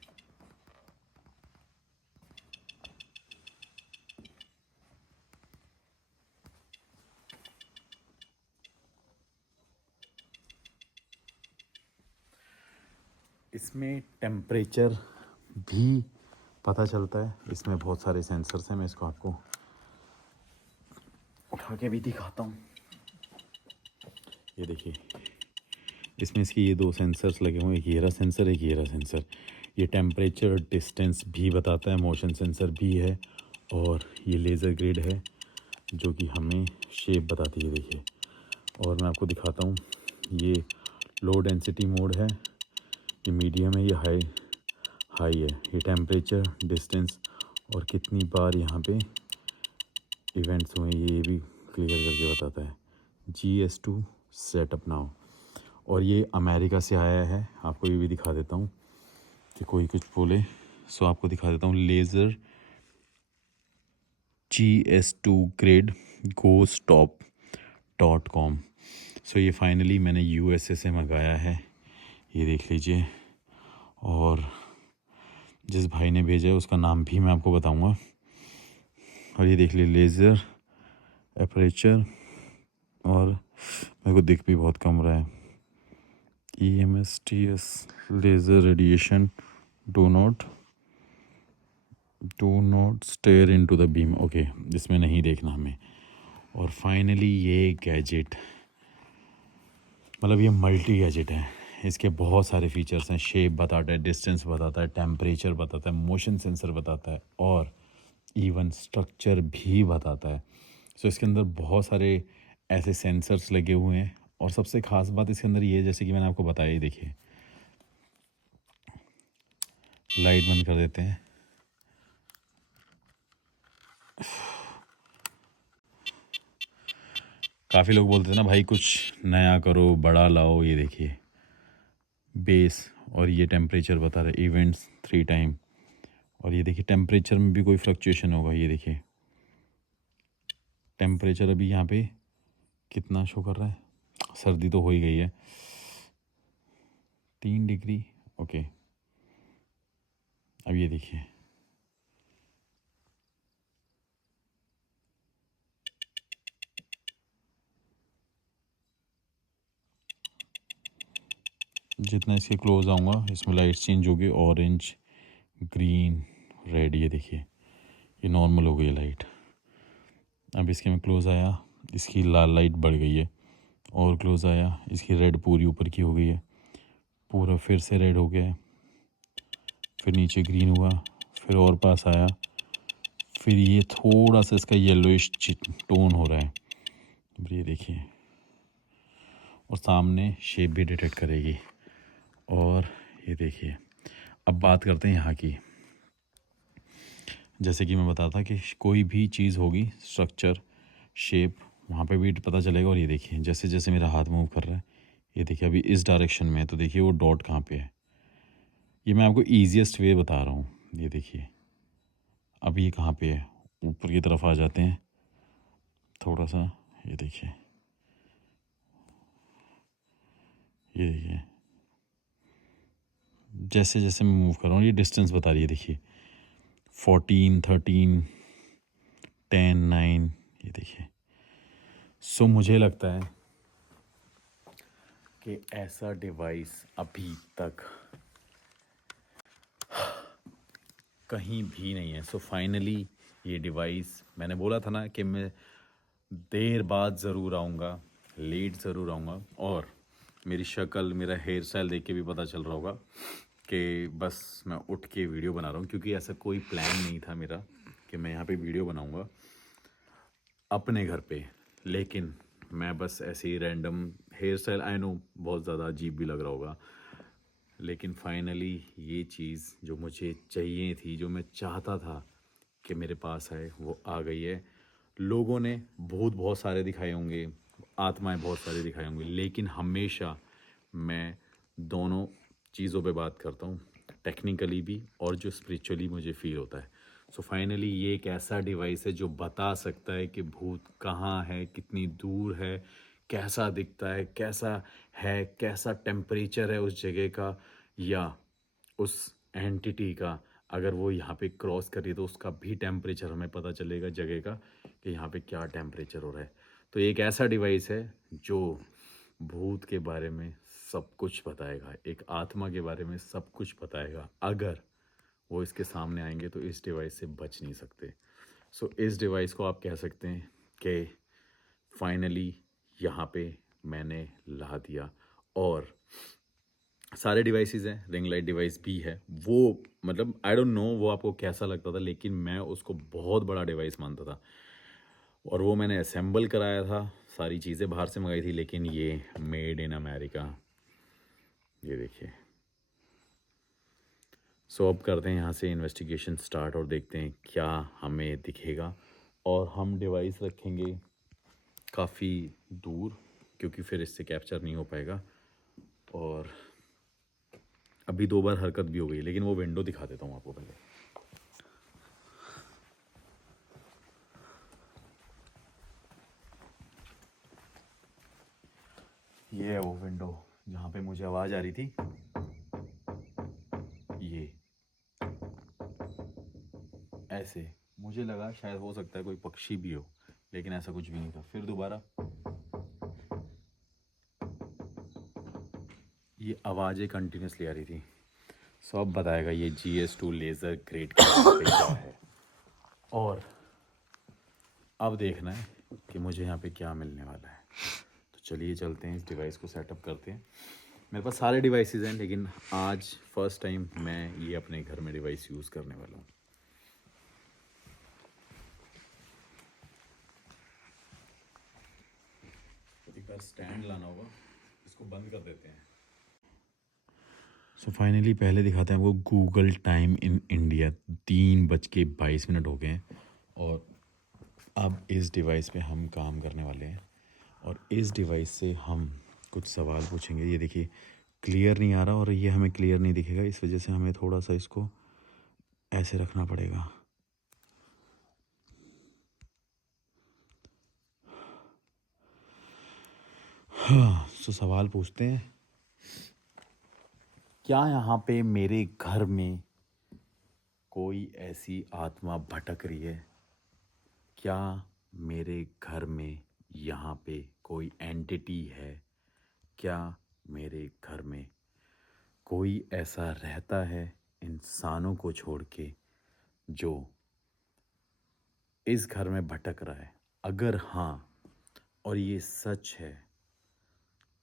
इसमें टेम्परेचर भी पता चलता है। इसमें बहुत सारे सेंसर्स हैं, मैं इसको आपको उठा के भी दिखाता हूँ। ये देखिए, इसमें इसकी ये दो सेंसर्स लगे हुए हैं, एक ये रहा सेंसर, एक ये रहा सेंसर। ये टेम्परेचर डिस्टेंस भी बताता है, मोशन सेंसर भी है, और ये लेज़र ग्रिड है जो कि हमें शेप बताती है, देखिए। और मैं आपको दिखाता हूँ, ये लो डेंसिटी मोड है, ये मीडियम है, ये हाई है। ये टेम्परेचर, डिस्टेंस और कितनी बार यहाँ पे इवेंट्स हुए ये भी क्लियर करके बताता है। GS2 setup now. और ये अमेरिका से आया है, आपको ये भी दिखा देता हूँ कि कोई कुछ बोले। सो आपको दिखा देता हूँ, लेज़र GS2 ग्रिड GoStop.com। सो ये फाइनली मैंने USA से मंगाया है, ये देख लीजिए। और जिस भाई ने भेजा है उसका नाम भी मैं आपको बताऊंगा। और ये देख लीजिए, लेज़र एपरेचर, और मेरे को दिख भी बहुत कम रहा है। EMSTS laser radiation, do not stare into the beam. Okay, इसमें नहीं देखना हमें। और फाइनली ये गैजेट, मतलब ये मल्टी गैजेट है, इसके बहुत सारे फीचर्स हैं। शेप बताता है, डिस्टेंस बताता है, टेम्परेचर बताता है, मोशन सेंसर बताता है, और इवन स्ट्रक्चर भी बताता है। सो इसके अंदर बहुत सारे ऐसे सेंसर्स लगे हुए हैं। और सबसे ख़ास बात इसके अंदर ये है, जैसे कि मैंने आपको बताया, ही देखिए लाइट बंद कर देते हैं। काफ़ी लोग बोलते थे ना भाई कुछ नया करो, बड़ा लाओ। ये देखिए बेस, और ये टेम्परेचर बता रहा है, इवेंट्स 3 टाइम। और ये देखिए टेम्परेचर में भी कोई फ्लक्चुएशन होगा, ये देखिए टेम्परेचर अभी यहाँ पे कितना शो कर रहा है, सर्दी तो हो ही गई है, 3 डिग्री। ओके, अब ये देखिए, जितना इसके क्लोज आऊँगा इसमें लाइट्स चेंज होगी, ऑरेंज, ग्रीन, रेड। ये देखिए ये नॉर्मल हो गई लाइट। अब इसके में क्लोज आया, इसकी लाल लाइट बढ़ गई है, और क्लोज आया, इसकी रेड पूरी ऊपर की हो गई है, पूरा फिर से रेड हो गया है, फिर नीचे ग्रीन हुआ, फिर और पास आया, फिर ये थोड़ा सा इसका येलोइश टोन हो रहा है। अब ये देखिए, और सामने शेप भी डिटेक्ट करेगी। और ये देखिए, अब बात करते हैं यहाँ की। जैसे कि मैं बताता कि कोई भी चीज़ होगी, स्ट्रक्चर, शेप, वहाँ पे भी पता चलेगा। और ये देखिए, जैसे जैसे मेरा हाथ मूव कर रहा है, ये देखिए अभी इस डायरेक्शन में है, तो देखिए वो डॉट कहाँ पे है। ये मैं आपको ईजीएस्ट वे बता रहा हूँ। ये देखिए अभी ये कहाँ पे है, ऊपर की तरफ आ जाते हैं थोड़ा सा। ये देखिए, ये देखिए जैसे जैसे मैं मूव कर रहा हूँ, ये डिस्टेंस बता रही है। देखिए 14, 13, 10, 9, ये देखिए। सो मुझे लगता है कि ऐसा डिवाइस अभी तक कहीं भी नहीं है। सो फाइनली ये डिवाइस, मैंने बोला था ना कि मैं देर बाद ज़रूर आऊँगा, लेट ज़रूर आऊँगा। और मेरी शक्ल, मेरा हेयर स्टाइल देख के भी पता चल रहा होगा कि बस मैं उठ के वीडियो बना रहा हूँ, क्योंकि ऐसा कोई प्लान नहीं था मेरा कि मैं यहाँ पे वीडियो बनाऊँगा अपने घर पे। लेकिन मैं बस ऐसे ही random hair style, I know बहुत ज़्यादा अजीब भी लग रहा होगा, लेकिन फाइनली ये चीज़ जो मुझे चाहिए थी, जो मैं चाहता था कि मेरे पास है, वो आ गई है। लोगों ने भूत बहुत सारे दिखाए होंगे, आत्माएं बहुत सारी दिखाई होंगी, लेकिन हमेशा मैं दोनों चीज़ों पे बात करता हूँ, टेक्निकली भी और जो स्पिरिचुअली मुझे फील होता है। सो फाइनली ये एक ऐसा डिवाइस है जो बता सकता है कि भूत कहाँ है, कितनी दूर है, कैसा दिखता है, कैसा टेम्परेचर है उस जगह का, या उस एंटिटी का। अगर वो यहाँ पे क्रॉस करी तो उसका भी टेम्परेचर हमें पता चलेगा जगह का, कि यहाँ पे क्या टेम्परेचर हो रहा है। तो एक ऐसा डिवाइस है जो भूत के बारे में सब कुछ बताएगा, एक आत्मा के बारे में सब कुछ बताएगा। अगर वो इसके सामने आएंगे तो इस डिवाइस से बच नहीं सकते। सो इस डिवाइस को आप कह सकते हैं कि फाइनली यहाँ पे मैंने ला दिया। और सारे डिवाइसेस हैं, रिंग लाइट डिवाइस भी है वो, मतलब आई डोंट नो वो आपको कैसा लगता था, लेकिन मैं उसको बहुत बड़ा डिवाइस मानता था। और वो मैंने असेंबल कराया था, सारी चीज़ें बाहर से मंगाई थी, लेकिन ये मेड इन अमेरिका। ये देखिए। सो अब करते हैं यहाँ से इन्वेस्टिगेशन स्टार्ट और देखते हैं क्या हमें दिखेगा। और हम डिवाइस रखेंगे काफ़ी दूर, क्योंकि फिर इससे कैप्चर नहीं हो पाएगा। और अभी 2 बार हरकत भी हो गई, लेकिन वो विंडो दिखा देता हूँ आपको पहले। ये है वो विंडो जहाँ पे मुझे आवाज़ आ रही थी। ये ऐसे मुझे लगा शायद हो सकता है कोई पक्षी भी हो, लेकिन ऐसा कुछ भी नहीं था। फिर दोबारा ये आवाज़ें कंटिन्यूसली आ रही थी। सो अब बताएगा ये GS2 लेज़र ग्रेड का यहाँ पे क्या है। और अब देखना है कि मुझे यहाँ पे क्या मिलने वाला है। तो चलिए चलते हैं, इस डिवाइस को सेटअप करते हैं। मेरे पास सारे डिवाइसेस हैं, लेकिन आज फर्स्ट टाइम मैं ये अपने घर में डिवाइस यूज़ करने वाला हूँ। एक बार स्टैंड लाना होगा, इसको बंद कर देते हैं। सो फाइनली पहले दिखाते हैं आपको गूगल टाइम इन इंडिया, 3:22 हो गए हैं। और अब इस डिवाइस पे हम काम करने वाले हैं, और इस डिवाइस से हम कुछ सवाल पूछेंगे। ये देखिए क्लियर नहीं आ रहा, और ये हमें क्लियर नहीं दिखेगा, इस वजह से हमें थोड़ा सा इसको ऐसे रखना पड़ेगा। हाँ, सो सवाल पूछते हैं। क्या यहाँ पे मेरे घर में कोई ऐसी आत्मा भटक रही है? क्या मेरे घर में यहाँ पे कोई एंटिटी है? क्या मेरे घर में कोई ऐसा रहता है इंसानों को छोड़ के जो इस घर में भटक रहा है? अगर हाँ और ये सच है,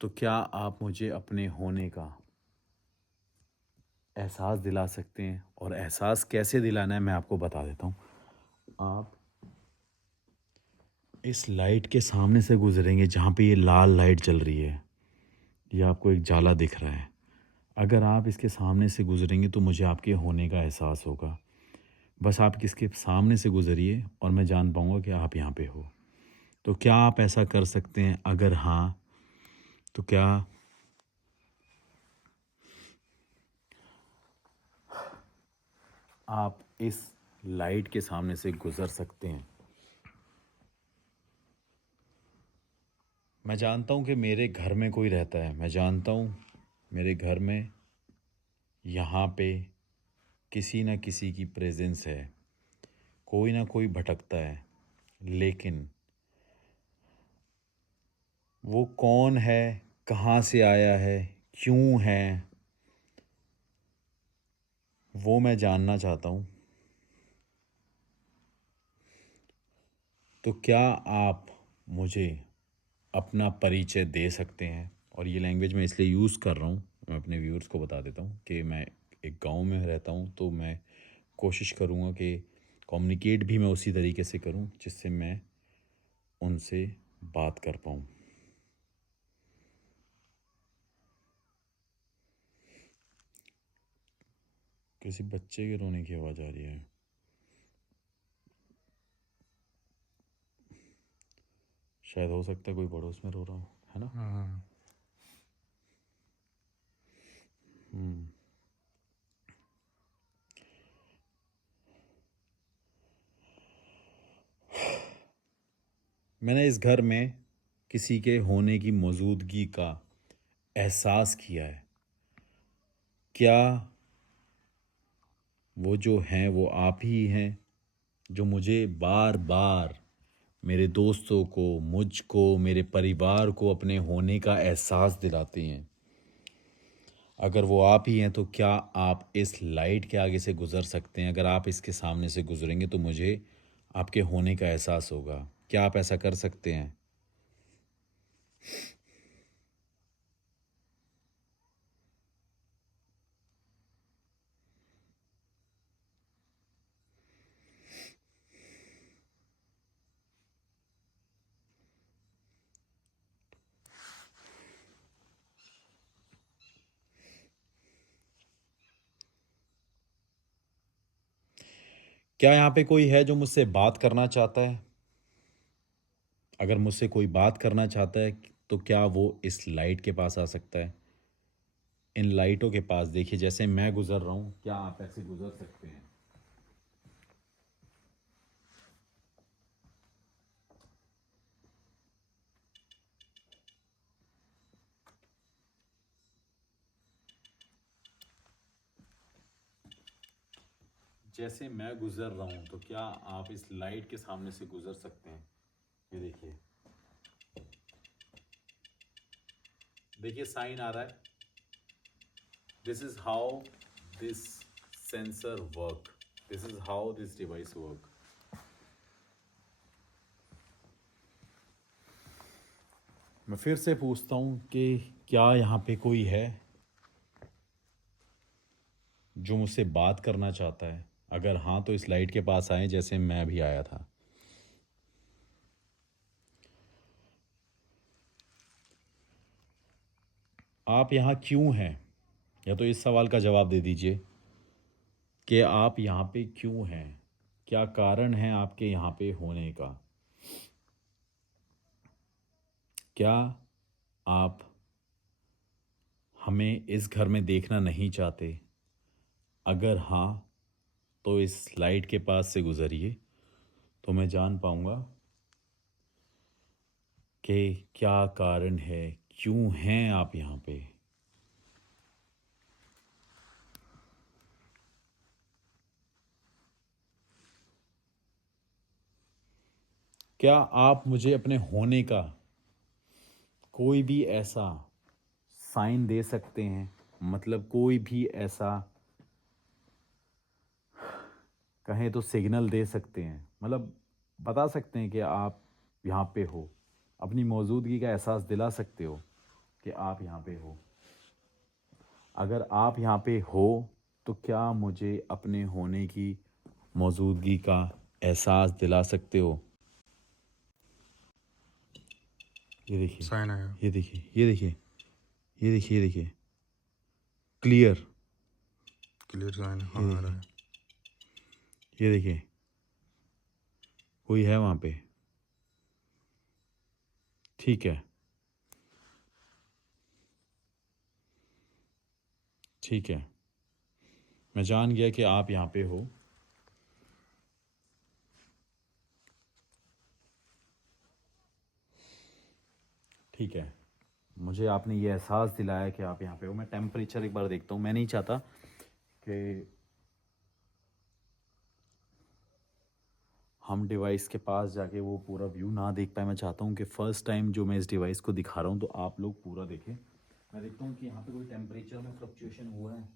तो क्या आप मुझे अपने होने का एहसास दिला सकते हैं? और एहसास कैसे दिलाना है मैं आपको बता देता हूँ। आप इस लाइट के सामने से गुजरेंगे जहाँ पे ये लाल लाइट जल रही है, ये आपको एक जाला दिख रहा है। अगर आप इसके सामने से गुजरेंगे तो मुझे आपके होने का एहसास होगा। बस आप इसके सामने से गुजरिए और मैं जान पाऊंगा कि आप यहाँ पे हो। तो क्या आप ऐसा कर सकते हैं? अगर हाँ, तो क्या आप इस लाइट के सामने से गुजर सकते हैं? मैं जानता हूँ कि मेरे घर में कोई रहता है। मैं जानता हूँ मेरे घर में यहाँ पे किसी न किसी की प्रेजेंस है। कोई ना कोई भटकता है, लेकिन वो कौन है, कहाँ से आया है, क्यों है, वो मैं जानना चाहता हूँ। तो क्या आप मुझे अपना परिचय दे सकते हैं? और ये लैंग्वेज मैं इसलिए यूज़ कर रहा हूँ, मैं अपने व्यूअर्स को बता देता हूँ कि मैं एक गांव में रहता हूँ, तो मैं कोशिश करूँगा कि कम्युनिकेट भी मैं उसी तरीके से करूँ जिससे मैं उनसे बात कर पाऊँ। किसी बच्चे के रोने की आवाज़ आ रही है। शायद हो सकता है कोई पड़ोस में रो रहा हो, है ना? हाँ। हम्म। मैंने इस घर में किसी के होने की मौजूदगी का एहसास किया है। क्या वो जो हैं वो आप ही हैं, जो मुझे बार बार, मेरे दोस्तों को, मुझको, मेरे परिवार को अपने होने का एहसास दिलाती हैं? अगर वो आप ही हैं तो क्या आप इस लाइट के आगे से गुज़र सकते हैं? अगर आप इसके सामने से गुज़रेंगे तो मुझे आपके होने का एहसास होगा। क्या आप ऐसा कर सकते हैं? क्या यहाँ पे कोई है जो मुझसे बात करना चाहता है? अगर मुझसे कोई बात करना चाहता है तो क्या वो इस लाइट के पास आ सकता है? इन लाइटों के पास देखिए, जैसे मैं गुज़र रहा हूँ, क्या आप ऐसे गुज़र सकते हैं? जैसे मैं गुज़र रहा हूँ तो क्या आप इस लाइट के सामने से गुज़र सकते हैं? ये देखिए, देखिए साइन आ रहा है। This is how this sensor work, this is how this device work. मैं फिर से पूछता हूँ कि क्या यहाँ पे कोई है जो मुझसे बात करना चाहता है? अगर हाँ तो इस लाइट के पास आए जैसे मैं अभी आया था। आप यहाँ क्यों हैं? या तो इस सवाल का जवाब दे दीजिए कि आप यहाँ पे क्यों हैं? क्या कारण है आपके यहाँ पे होने का? क्या आप हमें इस घर में देखना नहीं चाहते? अगर हाँ तो इस लाइट के पास से गुजरिए, तो मैं जान पाऊंगा कि क्या कारण है, क्यों हैं आप यहाँ पे। क्या आप मुझे अपने होने का कोई भी ऐसा साइन दे सकते हैं? मतलब कोई भी ऐसा, कहें तो सिग्नल दे सकते हैं, मतलब बता सकते हैं कि आप यहाँ पे हो, अपनी मौजूदगी का एहसास दिला सकते हो कि आप यहाँ पे हो? अगर आप यहाँ पे हो तो क्या मुझे अपने होने की मौजूदगी का एहसास दिला सकते हो? ये देखिए, साइन आया। ये देखिए, ये देखिए, ये देखिए, ये देखिए, क्लियर। क्लियर साइन, हाँ ये आ रहा देखिए, है। ये देखिए, कोई है वहाँ पे? ठीक है, ठीक है, मैं जान गया कि आप यहाँ पे हो। ठीक है, मुझे आपने ये एहसास दिलाया कि आप यहाँ पे हो। मैं टेम्परेचर एक बार देखता हूँ। मैं नहीं चाहता कि हम डिवाइस के पास जाके वो पूरा व्यू ना देख पाए। मैं चाहता हूँ कि फ़र्स्ट टाइम जो मैं इस डिवाइस को दिखा रहा हूँ तो आप लोग पूरा देखें। मैं देखता हूँ कि यहाँ पे कोई टेम्परेचर में फ्लक्चुएशन हुआ है।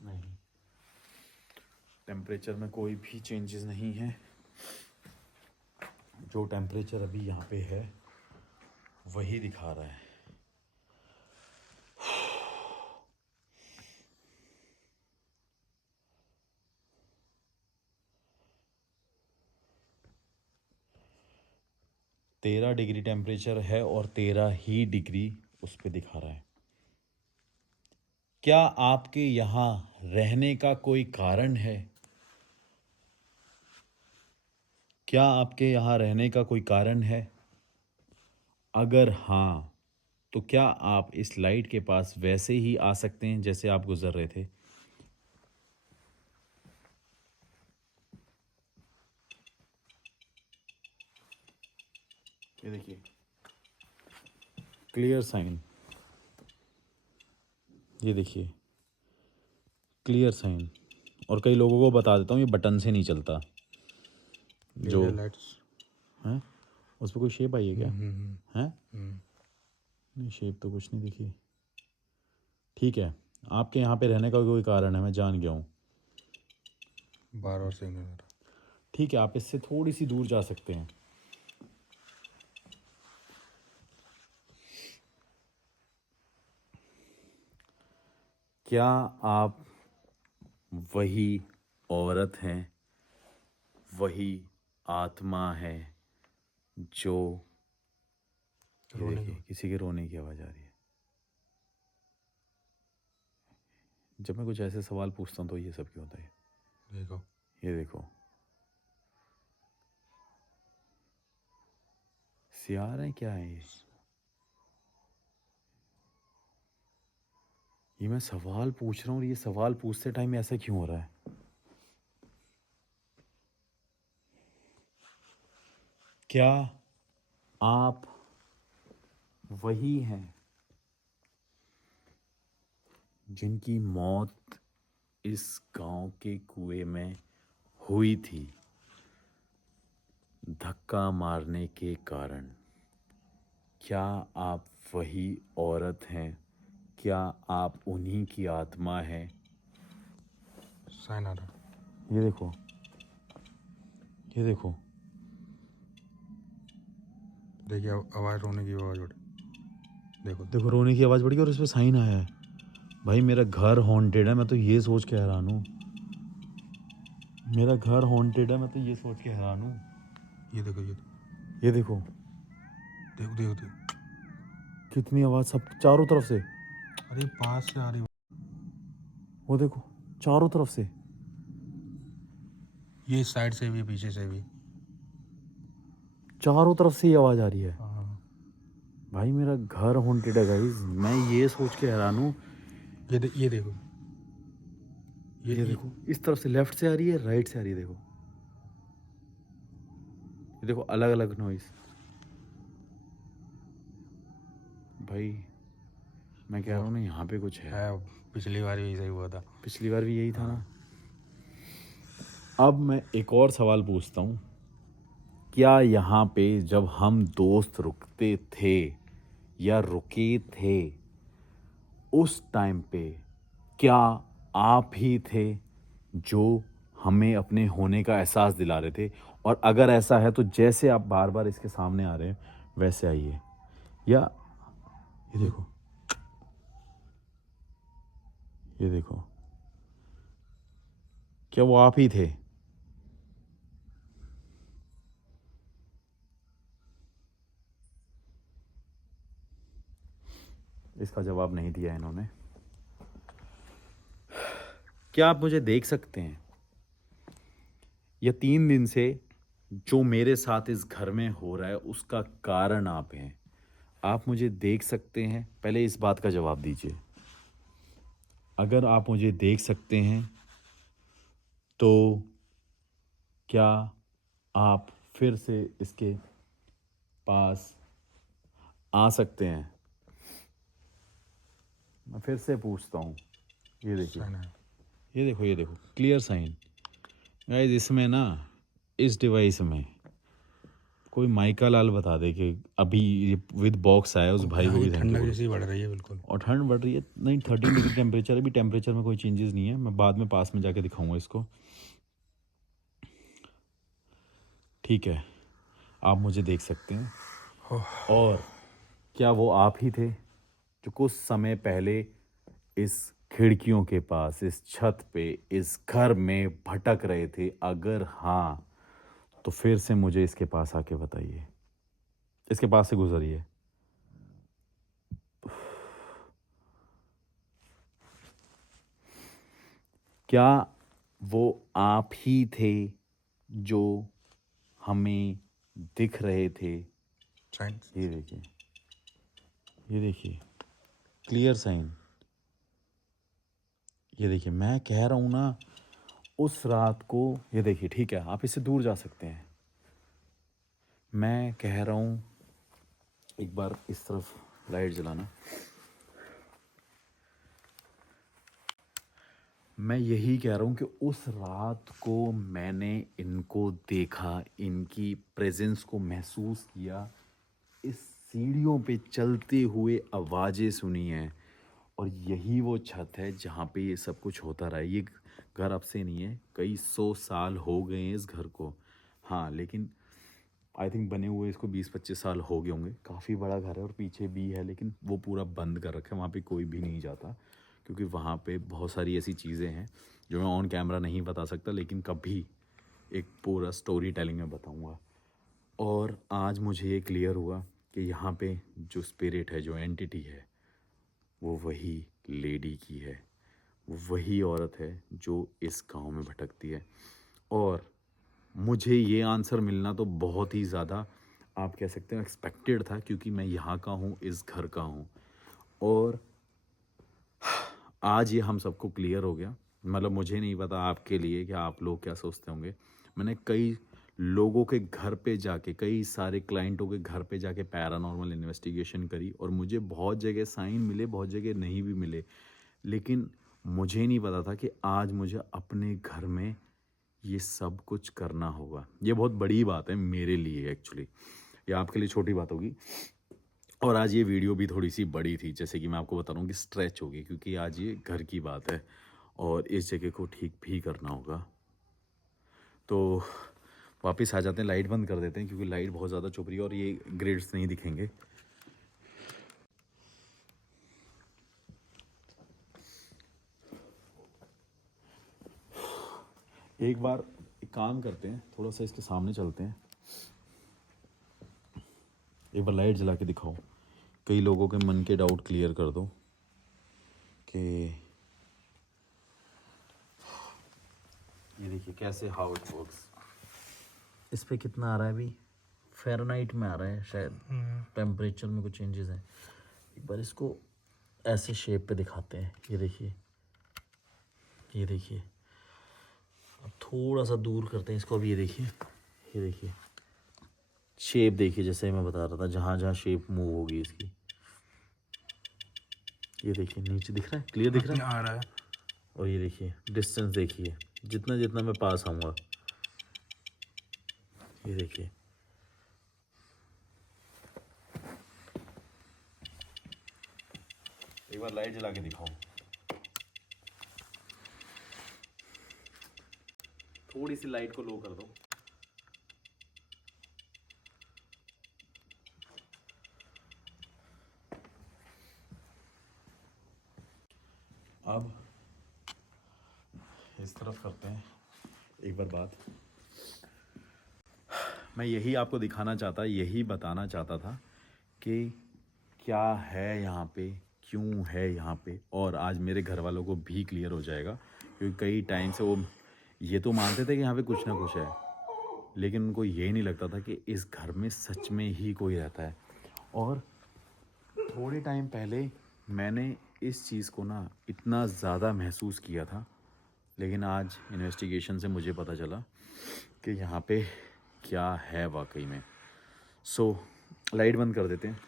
नहीं, टेम्परेचर में कोई भी चेंजेस नहीं है। जो टेम्परेचर अभी यहाँ पे है वही दिखा रहा है। तेरह डिग्री टेम्परेचर है और 13 ही डिग्री उस पे दिखा रहा है। क्या आपके यहाँ रहने का कोई कारण है? क्या आपके यहाँ रहने का कोई कारण है? अगर हाँ, तो क्या आप इस लाइट के पास वैसे ही आ सकते हैं जैसे आप गुजर रहे थे? ये देखिए, क्लियर साइन। ये देखिए, क्लियर साइन। और कई लोगों को बता देता हूँ, ये बटन से नहीं चलता। जो लाइट्स। हैं, उस पर कोई शेप आई है क्या? हम्म। हैं? नहीं, शेप तो कुछ नहीं दिखी। ठीक है, आपके यहाँ पे रहने का कोई कारण है, मैं जान गया हूँ। बार बार सिग्नल आ रहा। ठीक है, आप इससे थोड़ी सी दूर जा सकते हैं। क्या आप वही औरत हैं, वही आत्मा है जो, ये रोने देखिए, की। किसी के रोने की आवाज़ आ रही है। जब मैं कुछ ऐसे सवाल पूछता हूँ तो ये सब क्यों होता है? देखो। ये देखो, सियार है क्या है ये? मैं सवाल पूछ रहा हूँ और ये सवाल पूछते टाइम ऐसा क्यों हो रहा है? क्या आप वही हैं जिनकी मौत इस गांव के कुएं में हुई थी धक्का मारने के कारण? क्या आप वही औरत हैं? क्या आप उन्हीं की आत्मा हैं? साइन आ रहा। ये देखो, ये देखो, देखिए आवाज़, रोने की आवाज़ उठ। देखो देखो, रोने की आवाज़ बढ़ गई और इस पे साइन आया है। भाई मेरा घर हॉन्टेड है, मैं तो ये सोच के हैरान हूँ। मेरा घर हॉन्टेड है, मैं तो ये सोच के हैरान हूँ। ये देखो, ये देखो, देखो देखो देखो। कितनी आवाज़, सब चारों तरफ से। अरे पास से आ रही। वो देखो, चारों तरफ से। ये साइड से भी, पीछे से भी। चारों तरफ से ये आवाज़ आ रही है। हाँ। भाई मेरा घर हॉन्टेड है गाइस, मैं ये सोच के हैरान हूँ। ये देखो। ये देखो, इस तरफ से लेफ्ट से आ रही है, राइट से आ रही है। देखो, ये देखो, अलग अलग नॉइस। भाई मैं कह रहा हूँ ना, यहाँ पे कुछ है। पिछली बार भी ऐसा ही हुआ था। पिछली बार भी यही था ना। अब मैं एक और सवाल पूछता हूँ। क्या यहाँ पे जब हम दोस्त रुकते थे या रुके थे, उस टाइम पे क्या आप ही थे जो हमें अपने होने का एहसास दिला रहे थे। और अगर ऐसा है तो जैसे आप बार बार इसके सामने आ रहे हैं वैसे आइए। या ये देखो, ये देखो, क्या वो आप ही थे? इसका जवाब नहीं दिया इन्होंने। क्या आप मुझे देख सकते हैं? ये 3 दिन से जो मेरे साथ इस घर में हो रहा है उसका कारण आप हैं। आप मुझे देख सकते हैं? पहले इस बात का जवाब दीजिए। अगर आप मुझे देख सकते हैं तो क्या आप फिर से इसके पास आ सकते हैं? मैं फिर से पूछता हूँ। ये देखिए, साइन है। ये देखो, ये देखो, क्लियर साइन। गाइस इसमें ना, इस डिवाइस में कोई माइका लाल बता दे कि अभी ये विद बॉक्स आया, उस भाई को यहाँ भी ये थैंक यू ठंडक बोलो। जैसी बढ़ रही है बिल्कुल। और ठंड बढ़ रही है? नहीं, 13 डिग्री टेम्परेचर है। अभी टेम्परेचर में कोई चेंजेस नहीं है, मैं बाद में पास में जाके दिखाऊंगा इसको। ठीक है, आप मुझे देख सकते हैं। और क्या वो आप ही थे जो कुछ समय पहले इस खिड़कियों के पास, इस छत पे, इस घर में भटक रहे थे? अगर हाँ, तो फिर से मुझे इसके पास आके बताइए, इसके पास से गुजरिए। क्या वो आप ही थे जो हमें दिख रहे थे? साइन। ये देखिए, ये देखिए, क्लियर साइन। ये देखिए, मैं कह रहा हूँ ना, उस रात को, ये देखिए, ठीक है, आप इससे दूर जा सकते हैं। मैं कह रहा हूँ, एक बार इस तरफ लाइट जलाना। मैं यही कह रहा हूँ कि उस रात को मैंने इनको देखा, इनकी प्रेजेंस को महसूस किया, इस सीढ़ियों पे चलते हुए आवाज़ें सुनी हैं। और यही वो छत है जहाँ पे ये सब कुछ होता रहा है। ये घर अब से नहीं है, कई 100 साल हो गए हैं इस घर को। हाँ, लेकिन आई थिंक बने हुए इसको 20-25 साल हो गए होंगे। काफ़ी बड़ा घर है और पीछे भी है, लेकिन वो पूरा बंद कर रखा है, वहाँ पे कोई भी नहीं जाता, क्योंकि वहाँ पे बहुत सारी ऐसी चीज़ें हैं जो मैं ऑन कैमरा नहीं बता सकता, लेकिन कभी एक पूरा स्टोरी टेलिंग में बताऊँगा। और आज मुझे ये क्लियर हुआ कि यहाँ पे जो स्पिरिट है, जो एंटिटी है, वो वही लेडी की है। वो वही औरत है जो इस गांव में भटकती है। और मुझे ये आंसर मिलना तो बहुत ही ज़्यादा, आप कह सकते हो, एक्सपेक्टेड था, क्योंकि मैं यहाँ का हूँ, इस घर का हूँ। और आज ये हम सबको क्लियर हो गया। मतलब मुझे नहीं पता आपके लिए कि आप लोग क्या सोचते होंगे। मैंने कई लोगों के घर पे जाके, कई सारे क्लाइंटों के घर पे जाके पैरानॉर्मल इन्वेस्टिगेशन करी, और मुझे बहुत जगह साइन मिले, बहुत जगह नहीं भी मिले। लेकिन मुझे नहीं पता था कि आज मुझे अपने घर में ये सब कुछ करना होगा। ये बहुत बड़ी बात है मेरे लिए एक्चुअली, या आपके लिए छोटी बात होगी। और आज ये वीडियो भी थोड़ी सी बड़ी थी, जैसे कि मैं आपको बता रहा हूँ कि स्ट्रेच होगी, क्योंकि आज ये घर की बात है और इस जगह को ठीक भी करना होगा। तो वापस आ जाते हैं, लाइट बंद कर देते हैं, क्योंकि लाइट बहुत ज़्यादा चुभ रही है और ये ग्रिड्स नहीं दिखेंगे। एक बार एक काम करते हैं, थोड़ा सा इसके सामने चलते हैं, एक बार लाइट जला के दिखाओ, कई लोगों के मन के डाउट क्लियर कर दो कि ये देखिए कैसे हाउ इट वर्क्स। इस पे कितना आ रहा है अभी? फ़ारेनहाइट में आ रहा है शायद, टेम्परेचर में कुछ चेंजेस हैं। एक बार इसको ऐसे शेप पे दिखाते हैं। ये देखिए, ये देखिए, अब थोड़ा सा दूर करते हैं इसको। अब ये देखिए, ये देखिए, शेप देखिए, जैसे मैं बता रहा था, जहाँ जहाँ शेप मूव होगी इसकी। ये देखिए, नीचे दिख रहा है, क्लियर दिख रहा है। आ रहा है। और ये देखिए, डिस्टेंस देखिए, जितना जितना मैं पास आऊँगा। ये देखिए, एक बार लाइट जला के दिखाओ। थोड़ी सी लाइट को लो कर दो। अब इस तरफ करते हैं एक बार बात। मैं यही आपको दिखाना चाहता, यही बताना चाहता था कि क्या है यहाँ पे, क्यों है यहाँ पे, और आज मेरे घर वालों को भी क्लियर हो जाएगा। क्योंकि कई टाइम से वो ये तो मानते थे कि यहाँ पे कुछ ना कुछ है, लेकिन उनको ये नहीं लगता था कि इस घर में सच में ही कोई रहता है। और थोड़े टाइम पहले मैंने इस चीज़ को ना इतना ज़्यादा महसूस किया था, लेकिन आज इन्वेस्टिगेशन से मुझे पता चला कि यहाँ पे क्या है वाकई में। सो लाइट बंद कर देते हैं,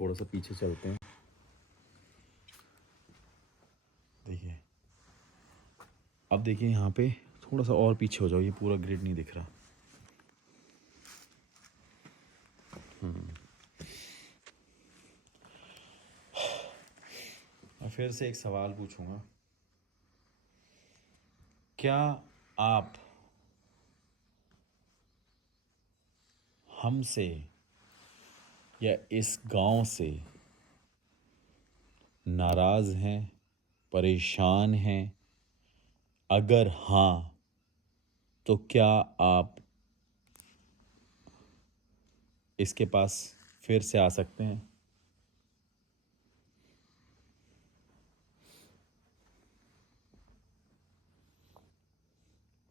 थोड़ा सा पीछे चलते हैं। देखिए, अब देखिए यहाँ पे थोड़ा सा और पीछे हो जाओ, ये पूरा ग्रिड नहीं दिख रहा। मैं फिर से एक सवाल पूछूंगा, क्या आप हमसे या इस गांव से नाराज़ हैं, परेशान हैं? अगर हाँ, तो क्या आप इसके पास फिर से आ सकते हैं?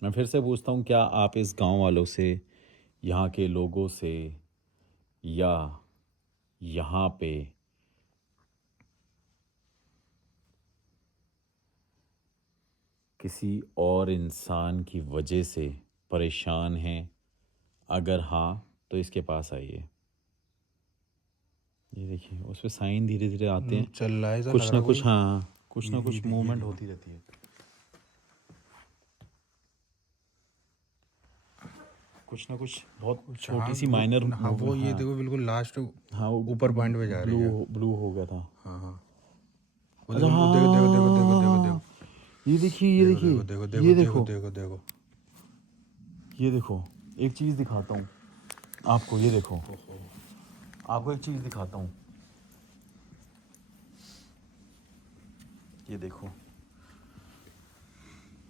मैं फिर से पूछता हूँ, क्या आप इस गांव वालों से, यहाँ के लोगों से, या यहाँ पे किसी और इंसान की वजह से परेशान हैं? अगर हाँ, तो इसके पास आइए। ये देखिए, उस पर साइन धीरे धीरे आते हैं, चल रहा है ऐसा कुछ लग ना रहा कुछ। कोई। हाँ, कुछ ना ये कुछ देखिए, मूवमेंट देखिए। होती रहती है, कुछ ना कुछ बहुत छोटी सी माइनर हाँ वो ये देखो बिल्कुल लास्ट हाँ, वो ऊपर पॉइंट पे जा रही है। ब्लू हो गया था। हाँ हाँ वो अच्छा, देखो वो देखो देखो देखो देखो देखो देखो ये देखिए, ये देखिए, देखो ये देखो देखो, देखो देखो ये देखो, एक चीज़ दिखाता हूँ आपको। ये देखो, आपको एक चीज़ दिखाता हूँ। ये देखो,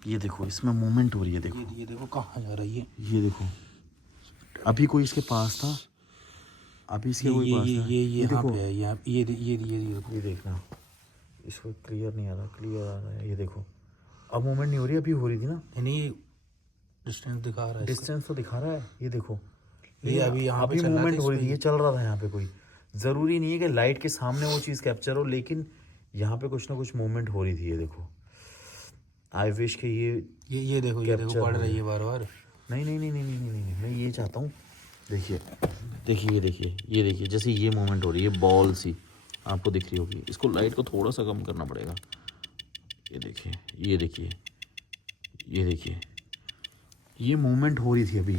ये देखो, इसमें मूवमेंट हो रही है। देखो, ये देखो कहाँ जा रही है। ये देखो, अभी कोई इसके पास था, अभी इसके कोई पास था। ये यहाँ देखो, पे है। यहाँ ये देखना, इसको क्लियर नहीं आ रहा, क्लियर आ रहा है। ये देखो, अब मूवमेंट नहीं हो रही, अभी हो रही थी ना। नहीं डिस्टेंस दिखा रहा है। डिस्टेंस तो दिखा रहा है, ये देखो। ये अभी यहाँ पे चल रहा था मूवमेंट हो इस रही थी, पे। ये चल रहा था यहाँ पे। कोई ज़रूरी नहीं है कि लाइट के सामने वो चीज़ कैप्चर हो, लेकिन यहाँ पे कुछ ना कुछ मूवमेंट हो रही थी। ये देखो, आई विश कि ये देखो पड़ रही है बार बार। नहीं नहीं नहीं नहीं नहीं नहीं नहीं, मैं ये चाहता हूँ। देखिए देखिए, ये देखिए, ये देखिए, जैसे ये मूवमेंट हो रही है, बॉल सी आपको दिख रही होगी। इसको लाइट को थोड़ा सा कम करना पड़ेगा। ये देखिए, ये देखिए, ये देखिए, ये मूवमेंट हो रही थी अभी।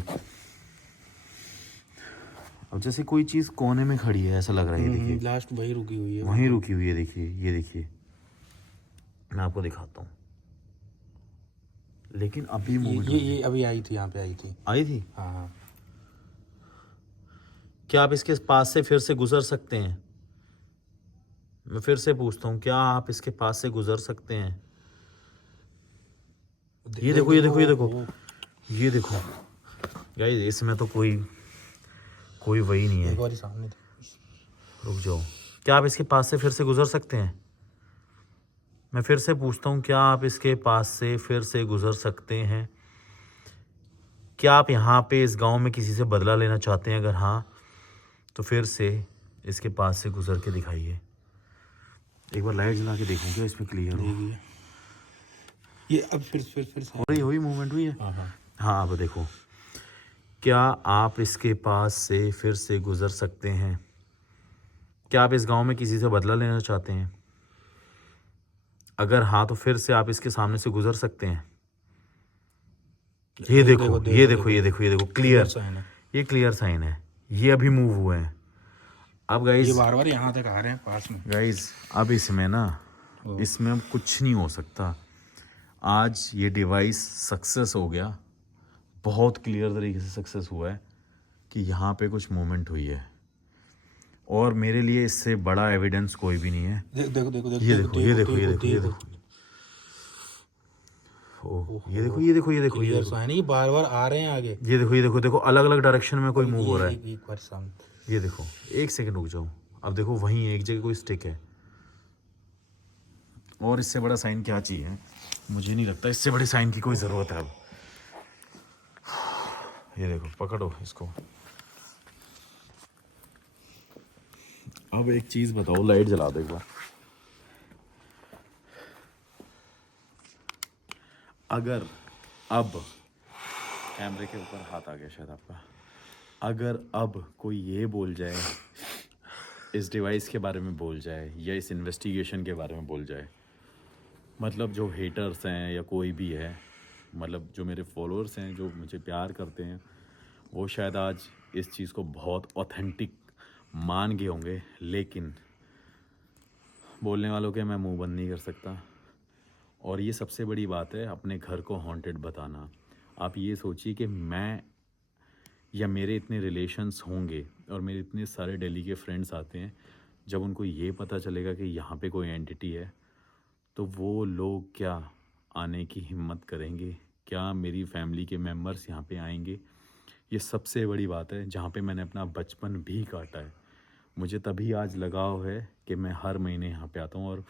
अब जैसे कोई चीज़ कोने में खड़ी है, ऐसा लग रहा है। ये देखिए, लास्ट वही रुकी हुई है। वहीं रुकी हुई है। देखिए, ये देखिए, मैं आपको दिखाता हूँ। लेकिन अभी मूवमेंट ये अभी आई थी, यहाँ पे आई थी। हाँ। हाँ क्या आप इसके पास से फिर से गुजर सकते हैं? मैं फिर से पूछता हूँ, क्या आप इसके पास से गुजर सकते हैं? ये देखो, ये देखो, ये देखो, ये देखो गाइस, इसमें तो कोई वही नहीं है। एक और सामने रुक जाओ, क्या आप इसके पास से फिर से गुजर सकते हैं? मैं फिर से पूछता हूँ, क्या आप इसके पास से फिर से गुजर सकते हैं? क्या आप यहाँ पे इस गांव में किसी से बदला लेना चाहते हैं? अगर हाँ, तो फिर से इसके पास से गुजर के दिखाइए। एक बार लाइट जला के देखूँ क्या इसमें क्लियर हो। ये अब फिर हो रही मूवमेंट हुई है। हाँ हाँ, अब देखो, क्या आप इसके पास से फिर से गुजर सकते हैं? क्या आप इस गांव में किसी से बदला लेना चाहते हैं? अगर हाँ, तो फिर से आप इसके सामने से गुजर सकते हैं। ये देखो, ये देखो, ये देखो, ये देखो, क्लियर, ये क्लियर साइन है। ये अभी मूव हुए हैं। अब गाइस, ये बार बार यहाँ तक आ रहे हैं पास में। गाइस, अब इसमें ना, इसमें कुछ नहीं हो सकता। आज ये डिवाइस सक्सेस हो गया, बहुत क्लियर तरीके से सक्सेस हुआ है कि यहाँ पे कुछ मूवमेंट हुई है, और मेरे लिए इससे बड़ा एविडेंस कोई भी नहीं है। देखो देखो देखो ये देखो, ये देखो, ये देखो, ये देखो, ये देखो, ये देखो, ये देखो, ये देखो, साइन ये बार बार आ रहे हैं आगे। ये देखो, ये देखो, देखो अलग अलग डायरेक्शन में कोई मूव हो रहा है। एक बार शांत। ये देखो, एक सेकंड रुक जाओ। अब देखो वहीं एक जगह कोई स्टिक है, और इससे बड़ा साइन क्या चाहिए? मुझे नहीं लगता इससे बड़े साइन की कोई ज़रूरत है अब। ये देखो, पकड़ो इसको। अब एक चीज़ बताओ, लाइट जला दो एक बार। अगर अब कैमरे के ऊपर हाथ आ गया शायद आपका, अगर अब कोई ये बोल जाए, इस डिवाइस के बारे में बोल जाए, या इस इन्वेस्टिगेशन के बारे में बोल जाए, मतलब जो हेटर्स हैं या कोई भी है, मतलब जो मेरे फॉलोअर्स हैं, जो मुझे प्यार करते हैं, वो शायद आज इस चीज़ को बहुत ऑथेंटिक मान गए होंगे, लेकिन बोलने वालों के मैं मुंह बंद नहीं कर सकता। और ये सबसे बड़ी बात है, अपने घर को हॉन्टेड बताना। आप ये सोचिए कि मैं या मेरे इतने रिलेशंस होंगे, और मेरे इतने सारे दिल्ली के फ्रेंड्स आते हैं, जब उनको ये पता चलेगा कि यहाँ पे कोई एंटिटी है, तो वो लोग क्या आने की हिम्मत करेंगे? क्या मेरी फैमिली के मेंबर्स यहाँ पे आएंगे? ये सबसे बड़ी बात है, जहाँ पे मैंने अपना बचपन भी काटा है। मुझे तभी आज लगाव है कि मैं हर महीने यहाँ पे आता हूँ। और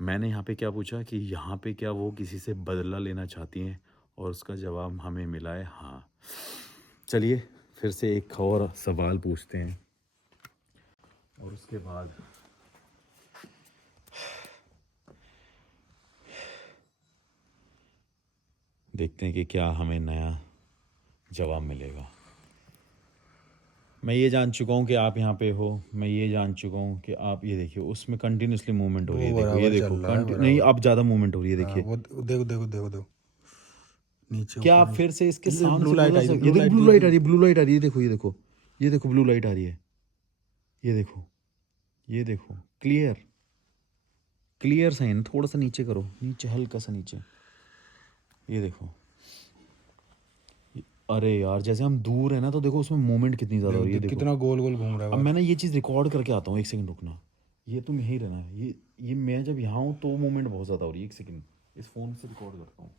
मैंने यहाँ पे क्या पूछा कि यहाँ पे क्या वो किसी से बदला लेना चाहती हैं, और उसका जवाब हमें मिला है हाँ। चलिए फिर से एक और सवाल पूछते हैं, और उसके बाद देखते हैं कि क्या हमें नया जवाब मिलेगा। मैं ये जान चुका हूँ कि आप यहाँ पे हो, मैं ये जान चुका हूँ कि आप, ये देखिए उसमें कंटिन्यूसली मूवमेंट हो रही है। देखो, ये देखो, नहीं अब ज़्यादा मूवमेंट हो रही है। देखिए, वो देखो देखो देखो देखो नीचे क्या ऊपर आप फिर से इसके सामने ब्लू से लाइट गुजर आई, सकते? ये देखो ब्लू लाइट आ रही है, ब्लू लाइट आ रही है। देखो, ये देखो, ये देखो ब्लू लाइट आ रही है। ये देखो, ये देखो, क्लियर क्लियर साइन। थोड़ा सा नीचे करो, नीचे, हल्का सा नीचे। ये देखो, अरे यार, जैसे हम दूर है ना, तो देखो उसमें मूवमेंट कितनी ज़्यादा हो रही है। देखो कितना गोल गोल घूम रहा है अब बस। मैं ना ये चीज़ रिकॉर्ड करके आता हूँ, एक सेकंड रुकना। ये तुम यहीं रहना है। ये मैं जब यहाँ हूँ तो मूवमेंट बहुत ज़्यादा हो रही है। एक सेकंड, इस फ़ोन से रिकॉर्ड करता हूँ।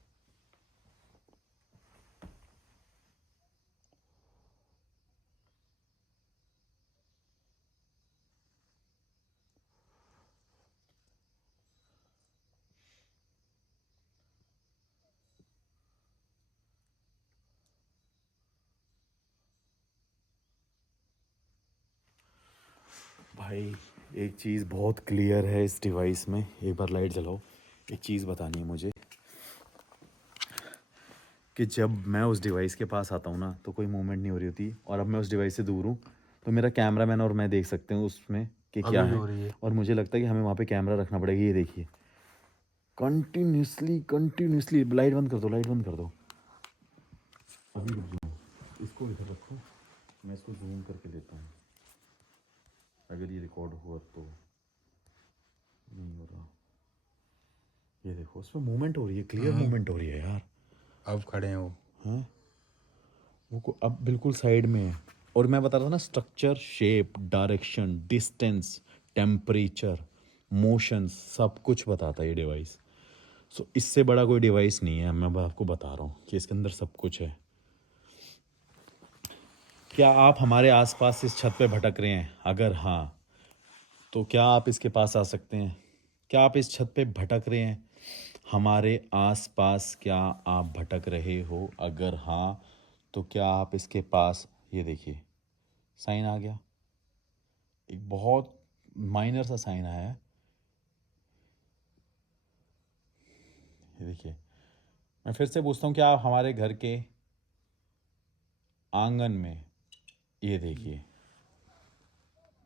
भाई एक चीज़ बहुत क्लियर है इस डिवाइस में, एक बार लाइट जलाओ। एक चीज़ बतानी है मुझे कि जब मैं उस डिवाइस के पास आता हूँ ना, तो कोई मूवमेंट नहीं हो रही होती, और अब मैं उस डिवाइस से दूर हूँ, तो मेरा कैमरामैन और मैं देख सकते हैं उसमें कि क्या है। और मुझे लगता है कि हमें वहाँ पे कैमरा रखना पड़ेगा। ये देखिए, कंटिन्यूसली कंटिन्यूसली। लाइट बंद कर दो, लाइट बंद कर दो। अभी रुक जाओ, इसको इधर रखो, मैं इसको जूम करके देता हूँ, अगर ये रिकॉर्ड हुआ तो। नहीं हो रहा। ये देखो, उसमें मूवमेंट हो रही है, क्लियर मूवमेंट हो रही है यार। अब खड़े हैं वो। हाँ, अब बिल्कुल साइड में है। और मैं बता रहा था ना, structure, shape, direction, distance, temperature, motion, सब कुछ बताता है ये डिवाइस। सो इससे बड़ा कोई डिवाइस नहीं है। मैं आपको बता रहा हूँ कि इसके अंदर सब कुछ है। क्या आप हमारे आसपास इस छत पे भटक रहे हैं? अगर हाँ, तो क्या आप इसके पास आ सकते हैं? क्या आप इस छत पे भटक रहे हैं? हमारे आसपास क्या आप भटक रहे हो? अगर हाँ, तो क्या आप इसके पास, ये देखिए साइन आ गया, एक बहुत माइनर सा साइन आया है। ये देखिए, मैं फिर से पूछता हूँ, क्या आप हमारे घर के आंगन में, ये देखिए,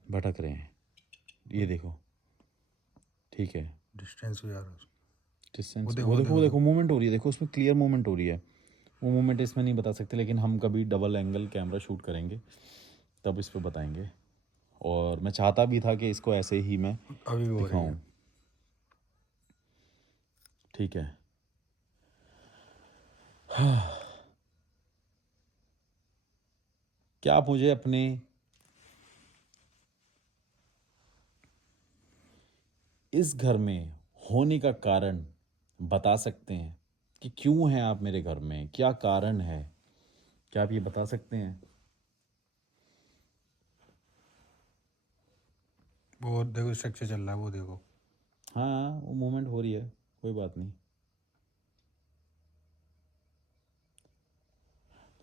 भटक रहे हैं? ये देखो, ठीक है, डिस्टेंस भी आ रहा है। डिस्टेंस, वो देखो मूवमेंट हो रही है। देखो उसमें क्लियर मूवमेंट हो रही है। वो मूवमेंट इसमें नहीं बता सकते, लेकिन हम कभी डबल एंगल कैमरा शूट करेंगे तब इस पे बताएंगे। और मैं चाहता भी था कि इसको ऐसे ही मैं अभी भी हो रही है। दिखाऊं। ठीक है, क्या आप मुझे अपने इस घर में होने का कारण बता सकते हैं कि क्यों हैं आप मेरे घर में, क्या कारण है? क्या आप ये बता सकते हैं? वो देखो स्ट्रक्चर चल रहा है, वो देखो। हाँ, वो मूवमेंट हो रही है, कोई बात नहीं।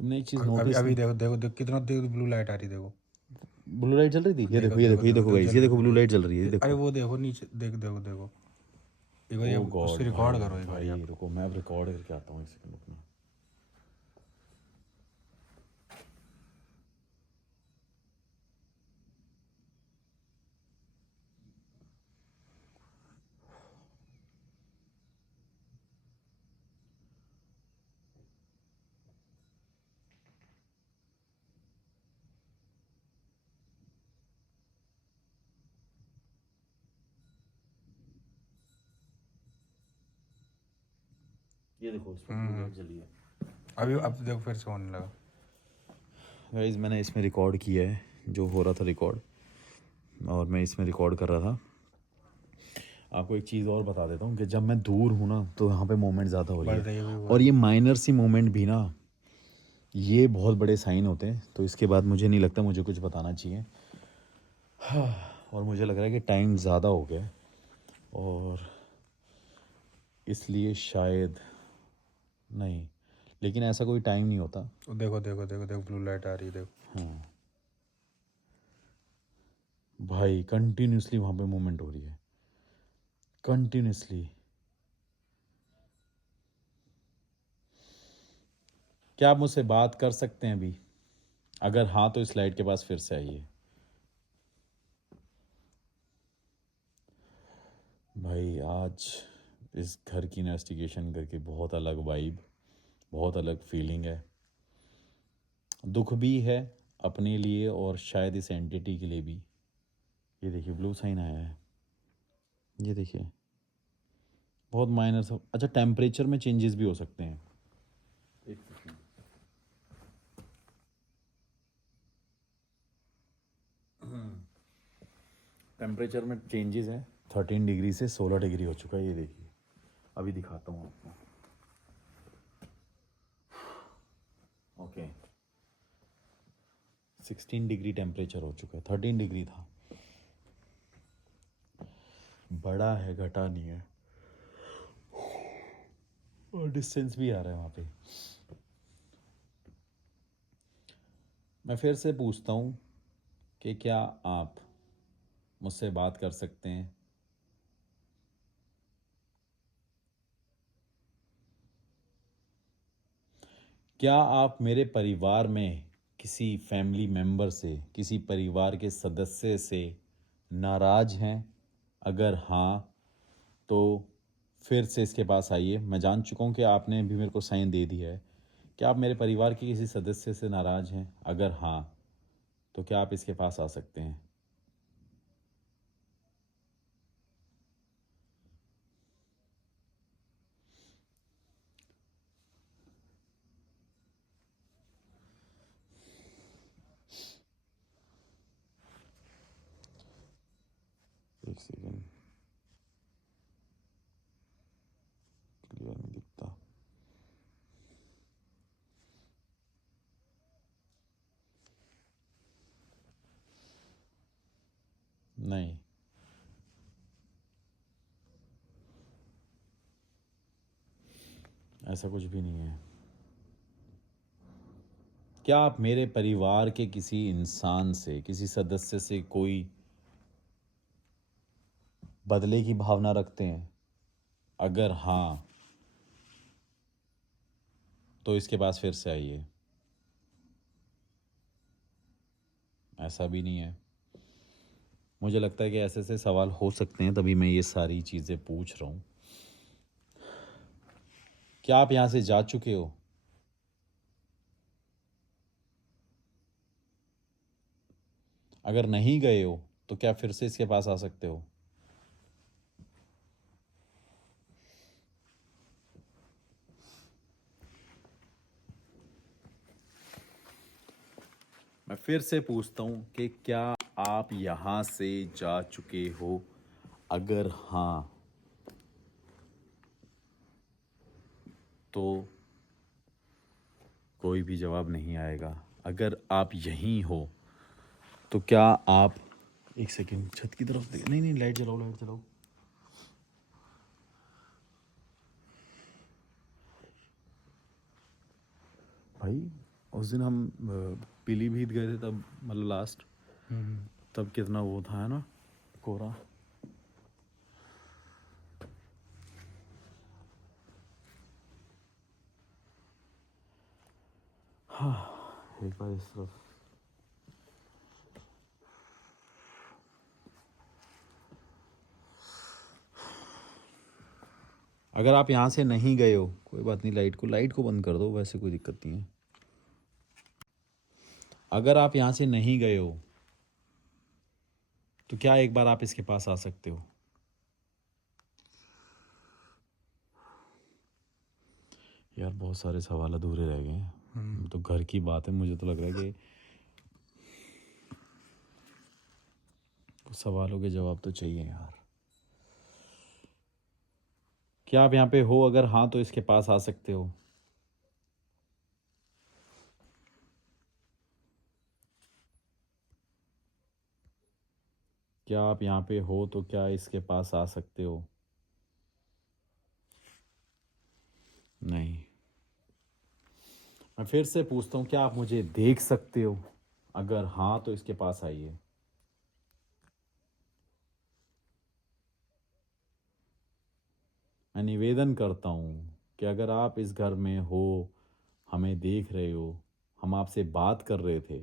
तुमने एक चीज़ अभी अभी नोटिस अभी नहीं? देखो देखो देखो कितना देखो ब्लू लाइट आ रही, देखो। ब्लू लाइट चल रही थी? ये देखो देखो, ये देखो देखो, ये देखो देखो देखो गाइस, चल ये रही देखो, ब्लू देखो। लाइट चल रही है, ये अरे देखो। वो देखो नीचे, देखो देखो देखो। एक बार ओ आप उससे गॉड रिकॉर्ड भाई, करो, एक बार भाई आप। रुको, मैं अब रिकॉर्ड करके आता हूँ, एक सेकंड रुकना। ये देखो, इस पर ब्लू लाइट जली है। अभी अब देखो फिर से होने लगा। गाइस, मैंने इसमें रिकॉर्ड किया है जो हो रहा था रिकॉर्ड, और मैं इसमें रिकॉर्ड कर रहा था। आपको एक चीज़ और बता देता हूँ कि जब मैं दूर हूँ ना तो यहाँ पे मूवमेंट ज़्यादा हो रही बढ़ रही है है, भी वो। और ये माइनर सी मूवमेंट भी ना, ये बहुत बड़े साइन होते हैं। तो इसके बाद मुझे नहीं लगता मुझे कुछ बताना चाहिए। और मुझे लग रहा है कि टाइम ज़्यादा हो गया है, और इसलिए शायद नहीं, लेकिन ऐसा कोई टाइम नहीं होता। वो देखो देखो देखो देखो ब्लू लाइट आ रही है, देखो। हाँ भाई, कंटिन्यूसली वहाँ पे मूवमेंट हो रही है, कंटिन्यूसली। क्या आप मुझसे बात कर सकते हैं अभी? अगर हाँ तो इस लाइट के पास फिर से आइए। भाई आज इस घर की इन्वेस्टिगेशन करके बहुत अलग वाइब, बहुत अलग फीलिंग है। दुख भी है अपने लिए और शायद इस एंटिटी के लिए भी। ये देखिए ब्लू साइन आया है, ये देखिए, बहुत माइनर सा। अच्छा, टेम्परेचर में चेंजेस भी हो सकते हैं। एक सेकंड, टेम्परेचर में चेंजेस हैं। 13 डिग्री से 16 डिग्री हो चुका है, ये देखिए। अभी दिखाता हूँ आपको। ओके, 16 डिग्री टेम्परेचर हो चुका है, 13 डिग्री था। बड़ा है, घटा नहीं है, और डिस्टेंस भी आ रहा है वहाँ पे। मैं फिर से पूछता हूँ कि क्या आप मुझसे बात कर सकते हैं? क्या आप मेरे परिवार में किसी फैमिली मेंबर से, किसी परिवार के सदस्य से नाराज़ हैं? अगर हाँ तो फिर से इसके पास आइए। मैं जान चुका हूँ कि आपने भी मेरे को साइन दे दिया है। क्या आप मेरे परिवार के किसी सदस्य से नाराज़ हैं? अगर हाँ तो क्या आप इसके पास आ सकते हैं? एक सेकेंड, क्लियर नहीं दिखता। नहीं, ऐसा कुछ भी नहीं है। क्या आप मेरे परिवार के किसी इंसान से, किसी सदस्य से कोई बदले की भावना रखते हैं? अगर हाँ तो इसके पास फिर से आइए। ऐसा भी नहीं है। मुझे लगता है कि ऐसे ऐसे सवाल हो सकते हैं, तभी मैं ये सारी चीज़ें पूछ रहा हूँ। क्या आप यहाँ से जा चुके हो? अगर नहीं गए हो तो क्या फिर से इसके पास आ सकते हो? मैं फिर से पूछता हूँ कि क्या आप यहाँ से जा चुके हो? अगर हाँ तो कोई भी जवाब नहीं आएगा। अगर आप यहीं हो तो क्या आप एक सेकंड छत की तरफ देख, नहीं नहीं लाइट जलाओ, लाइट जलाओ। भाई उस दिन हम पीलीभीत गए थे तब, मतलब लास्ट, तब कितना वो था है ना, कोहरा। हाँ, एक बार इस तरफ। अगर आप यहाँ से नहीं गए हो कोई बात नहीं, लाइट को बंद कर दो, वैसे कोई दिक्कत नहीं है। अगर आप यहाँ से नहीं गए हो तो क्या एक बार आप इसके पास आ सकते हो? यार बहुत सारे सवाल अधूरे रह गए हैं। तो घर की बात है, मुझे तो लग रहा है कि कुछ सवालों के जवाब तो चाहिए यार। क्या आप यहाँ पे हो? अगर हाँ तो इसके पास आ सकते हो। क्या आप यहाँ पे हो तो क्या इसके पास आ सकते हो? नहीं। मैं फिर से पूछता हूँ, क्या आप मुझे देख सकते हो? अगर हाँ तो इसके पास आइए। मैं निवेदन करता हूँ कि अगर आप इस घर में हो, हमें देख रहे हो, हम आपसे बात कर रहे थे,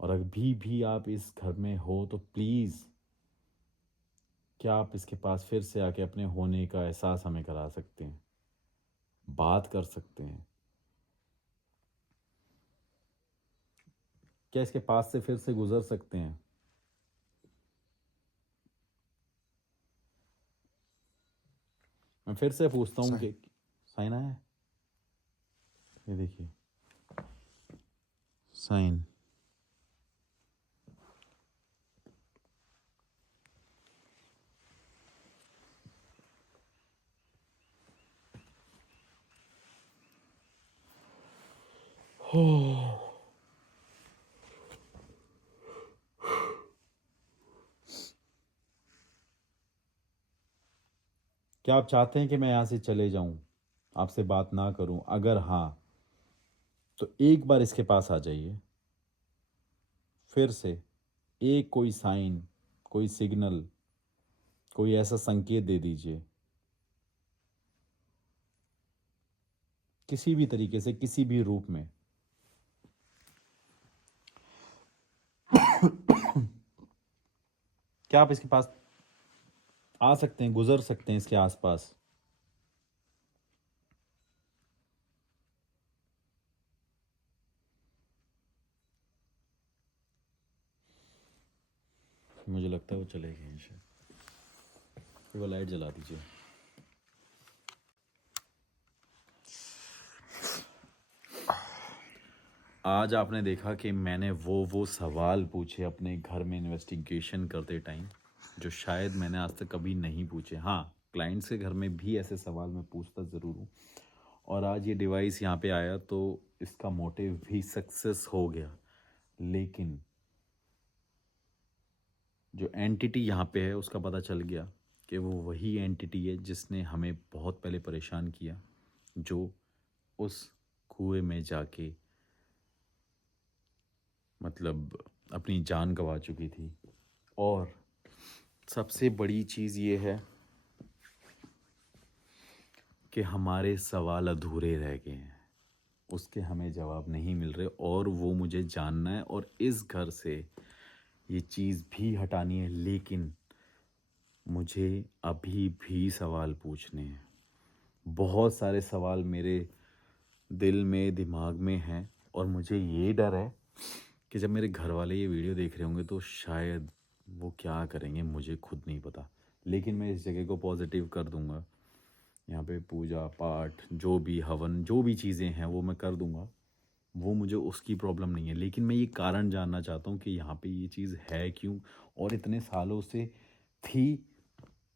और अभी भी आप इस घर में हो तो प्लीज़ क्या आप इसके पास फिर से आके अपने होने का एहसास हमें करा सकते हैं, बात कर सकते हैं? क्या इसके पास से फिर से गुजर सकते हैं? मैं फिर से पूछता हूँ कि साइन आया है? ये देखिए साइन। क्या आप चाहते हैं कि मैं यहाँ से चले जाऊँ, आपसे बात ना करूँ? अगर हाँ तो एक बार इसके पास आ जाइए फिर से। एक कोई साइन, कोई सिग्नल, कोई ऐसा संकेत दे दीजिए, किसी भी तरीके से, किसी भी रूप में। क्या आप इसके पास आ सकते हैं, गुजर सकते हैं इसके आसपास? मुझे लगता है वो चले गए हैं शायद। वो लाइट जला दीजिए। आज आपने देखा कि मैंने वो सवाल पूछे अपने घर में इन्वेस्टिगेशन करते टाइम, जो शायद मैंने आज तक कभी नहीं पूछे। हाँ, क्लाइंट्स के घर में भी ऐसे सवाल मैं पूछता ज़रूर हूँ, और आज ये डिवाइस यहाँ पे आया तो इसका मोटिव भी सक्सेस हो गया। लेकिन जो एंटिटी यहाँ पे है उसका पता चल गया कि वो वही एंटिटी है जिसने हमें बहुत पहले परेशान किया, जो उस कुएं में जाके मतलब अपनी जान गंवा चुकी थी। और सबसे बड़ी चीज़ ये है कि हमारे सवाल अधूरे रह गए हैं, उसके हमें जवाब नहीं मिल रहे, और वो मुझे जानना है, और इस घर से ये चीज़ भी हटानी है। लेकिन मुझे अभी भी सवाल पूछने हैं, बहुत सारे सवाल मेरे दिल में, दिमाग में हैं, और मुझे ये डर है कि जब मेरे घर वाले ये वीडियो देख रहे होंगे तो शायद वो क्या करेंगे मुझे खुद नहीं पता। लेकिन मैं इस जगह को पॉजिटिव कर दूंगा। यहाँ पे पूजा पाठ, जो भी हवन, जो भी चीज़ें हैं वो मैं कर दूंगा। वो मुझे उसकी प्रॉब्लम नहीं है, लेकिन मैं ये कारण जानना चाहता हूँ कि यहाँ पे ये चीज़ है क्यों, और इतने सालों से थी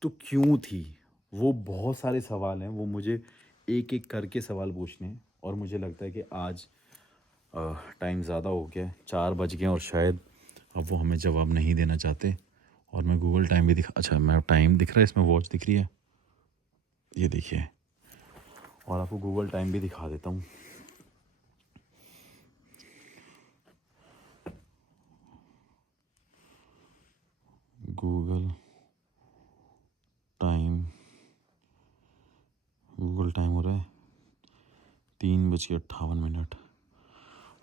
तो क्यों थी? वो बहुत सारे सवाल हैं, वो मुझे एक-एक करके सवाल पूछने हैं, और मुझे लगता है कि आज टाइम ज़्यादा हो गया है, 4 बज गए हैं और शायद अब वो हमें जवाब नहीं देना चाहते। और मैं गूगल टाइम भी अच्छा, मैं टाइम दिख रहा है इसमें, वॉच दिख रही है, ये देखिए, और आपको गूगल टाइम भी दिखा देता हूँ। गूगल टाइम, गूगल टाइम हो रहा है 3:58।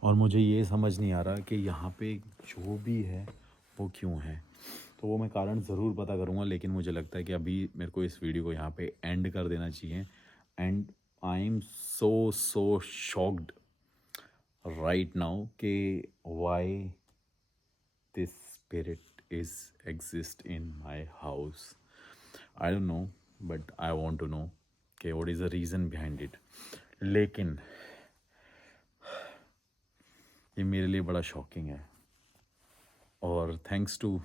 और मुझे ये समझ नहीं आ रहा कि यहाँ पे जो भी है वो क्यों है, तो वो मैं कारण ज़रूर पता करूँगा, लेकिन मुझे लगता है कि अभी मेरे को इस वीडियो को यहाँ पे एंड कर देना चाहिए। And I am so shocked right now कि why this spirit is exist in my house. I don't know, but I want to know कि what is the reason behind it. लेकिन ये मेरे लिए बड़ा शॉकिंग है, और थैंक्स टू,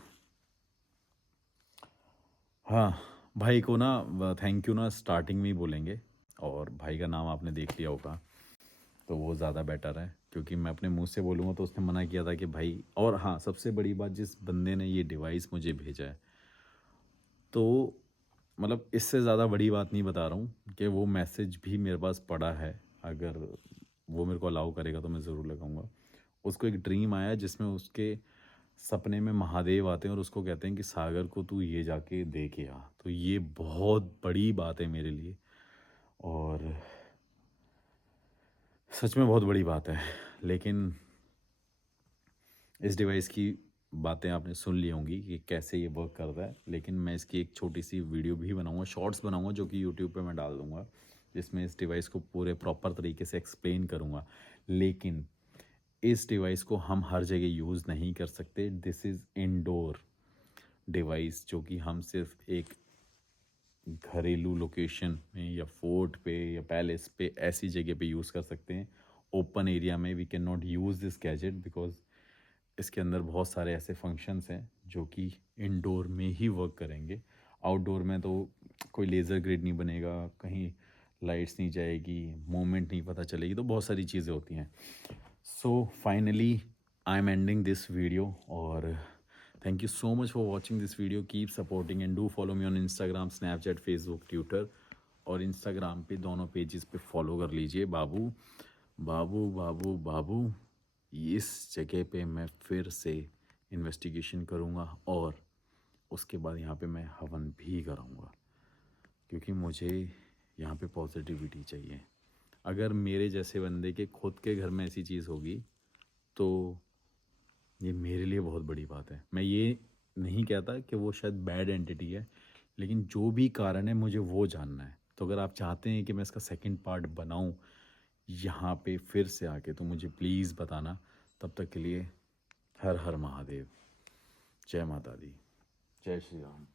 हाँ, भाई को ना थैंक यू ना स्टार्टिंग में ही बोलेंगे, और भाई का नाम आपने देख लिया होगा, तो वो ज़्यादा बेटर है, क्योंकि मैं अपने मुंह से बोलूँगा तो उसने मना किया था कि भाई, और हाँ, सबसे बड़ी बात, जिस बंदे ने ये डिवाइस मुझे भेजा है, तो मतलब इससे ज़्यादा बड़ी बात नहीं बता रहा हूँ कि वो मैसेज भी मेरे पास पड़ा है। अगर वो मेरे को अलाउ करेगा तो मैं ज़रूर लगाऊंगा। उसको एक ड्रीम आया जिसमें उसके सपने में महादेव आते हैं और उसको कहते हैं कि सागर को तू ये जाके देख आ। तो ये बहुत बड़ी बात है मेरे लिए, और सच में बहुत बड़ी बात है। लेकिन इस डिवाइस की बातें आपने सुन ली होंगी कि कैसे ये वर्क करता है, लेकिन मैं इसकी एक छोटी सी वीडियो भी बनाऊंगा, शॉर्ट्स बनाऊंगा, जो कि यूट्यूब पे मैं डाल दूंगा, जिसमें इस डिवाइस को पूरे प्रॉपर तरीके से एक्सप्लेन करूंगा। लेकिन इस डिवाइस को हम हर जगह यूज़ नहीं कर सकते। दिस इज़ इंडोर डिवाइस, जो कि हम सिर्फ एक घरेलू लोकेशन में या फोर्ट पे या पैलेस पे ऐसी जगह पे यूज़ कर सकते हैं। ओपन एरिया में we can not use this gadget, because इसके अंदर बहुत सारे ऐसे फंक्शंस हैं जो कि इंडोर में ही वर्क करेंगे। आउटडोर में तो कोई लेज़र ग्रिड नहीं बनेगा, कहीं लाइट्स नहीं जाएगी, मूवमेंट नहीं पता चलेगी, तो बहुत सारी चीज़ें होती हैं। So finally I am ending this video, और thank you so much for watching this video. Keep supporting and do follow me on Instagram, Snapchat, Facebook, Twitter, और इंस्टाग्राम पे दोनों पेजेस पे फॉलो कर लीजिए। बाबू बाबू बाबू बाबू, इस जगह पे मैं फिर से इन्वेस्टिगेशन करूँगा, और उसके बाद यहाँ पे मैं हवन भी कराऊँगा, क्योंकि मुझे यहाँ पे पॉजिटिविटी चाहिए। अगर मेरे जैसे बंदे के खुद के घर में ऐसी चीज़ होगी तो ये मेरे लिए बहुत बड़ी बात है। मैं ये नहीं कहता कि वो शायद बैड एंटिटी है, लेकिन जो भी कारण है मुझे वो जानना है। तो अगर आप चाहते हैं कि मैं इसका सेकंड पार्ट बनाऊं यहाँ पे फिर से आके, तो मुझे प्लीज़ बताना। तब तक के लिए हर हर महादेव, जय माता दी, जय श्री राम।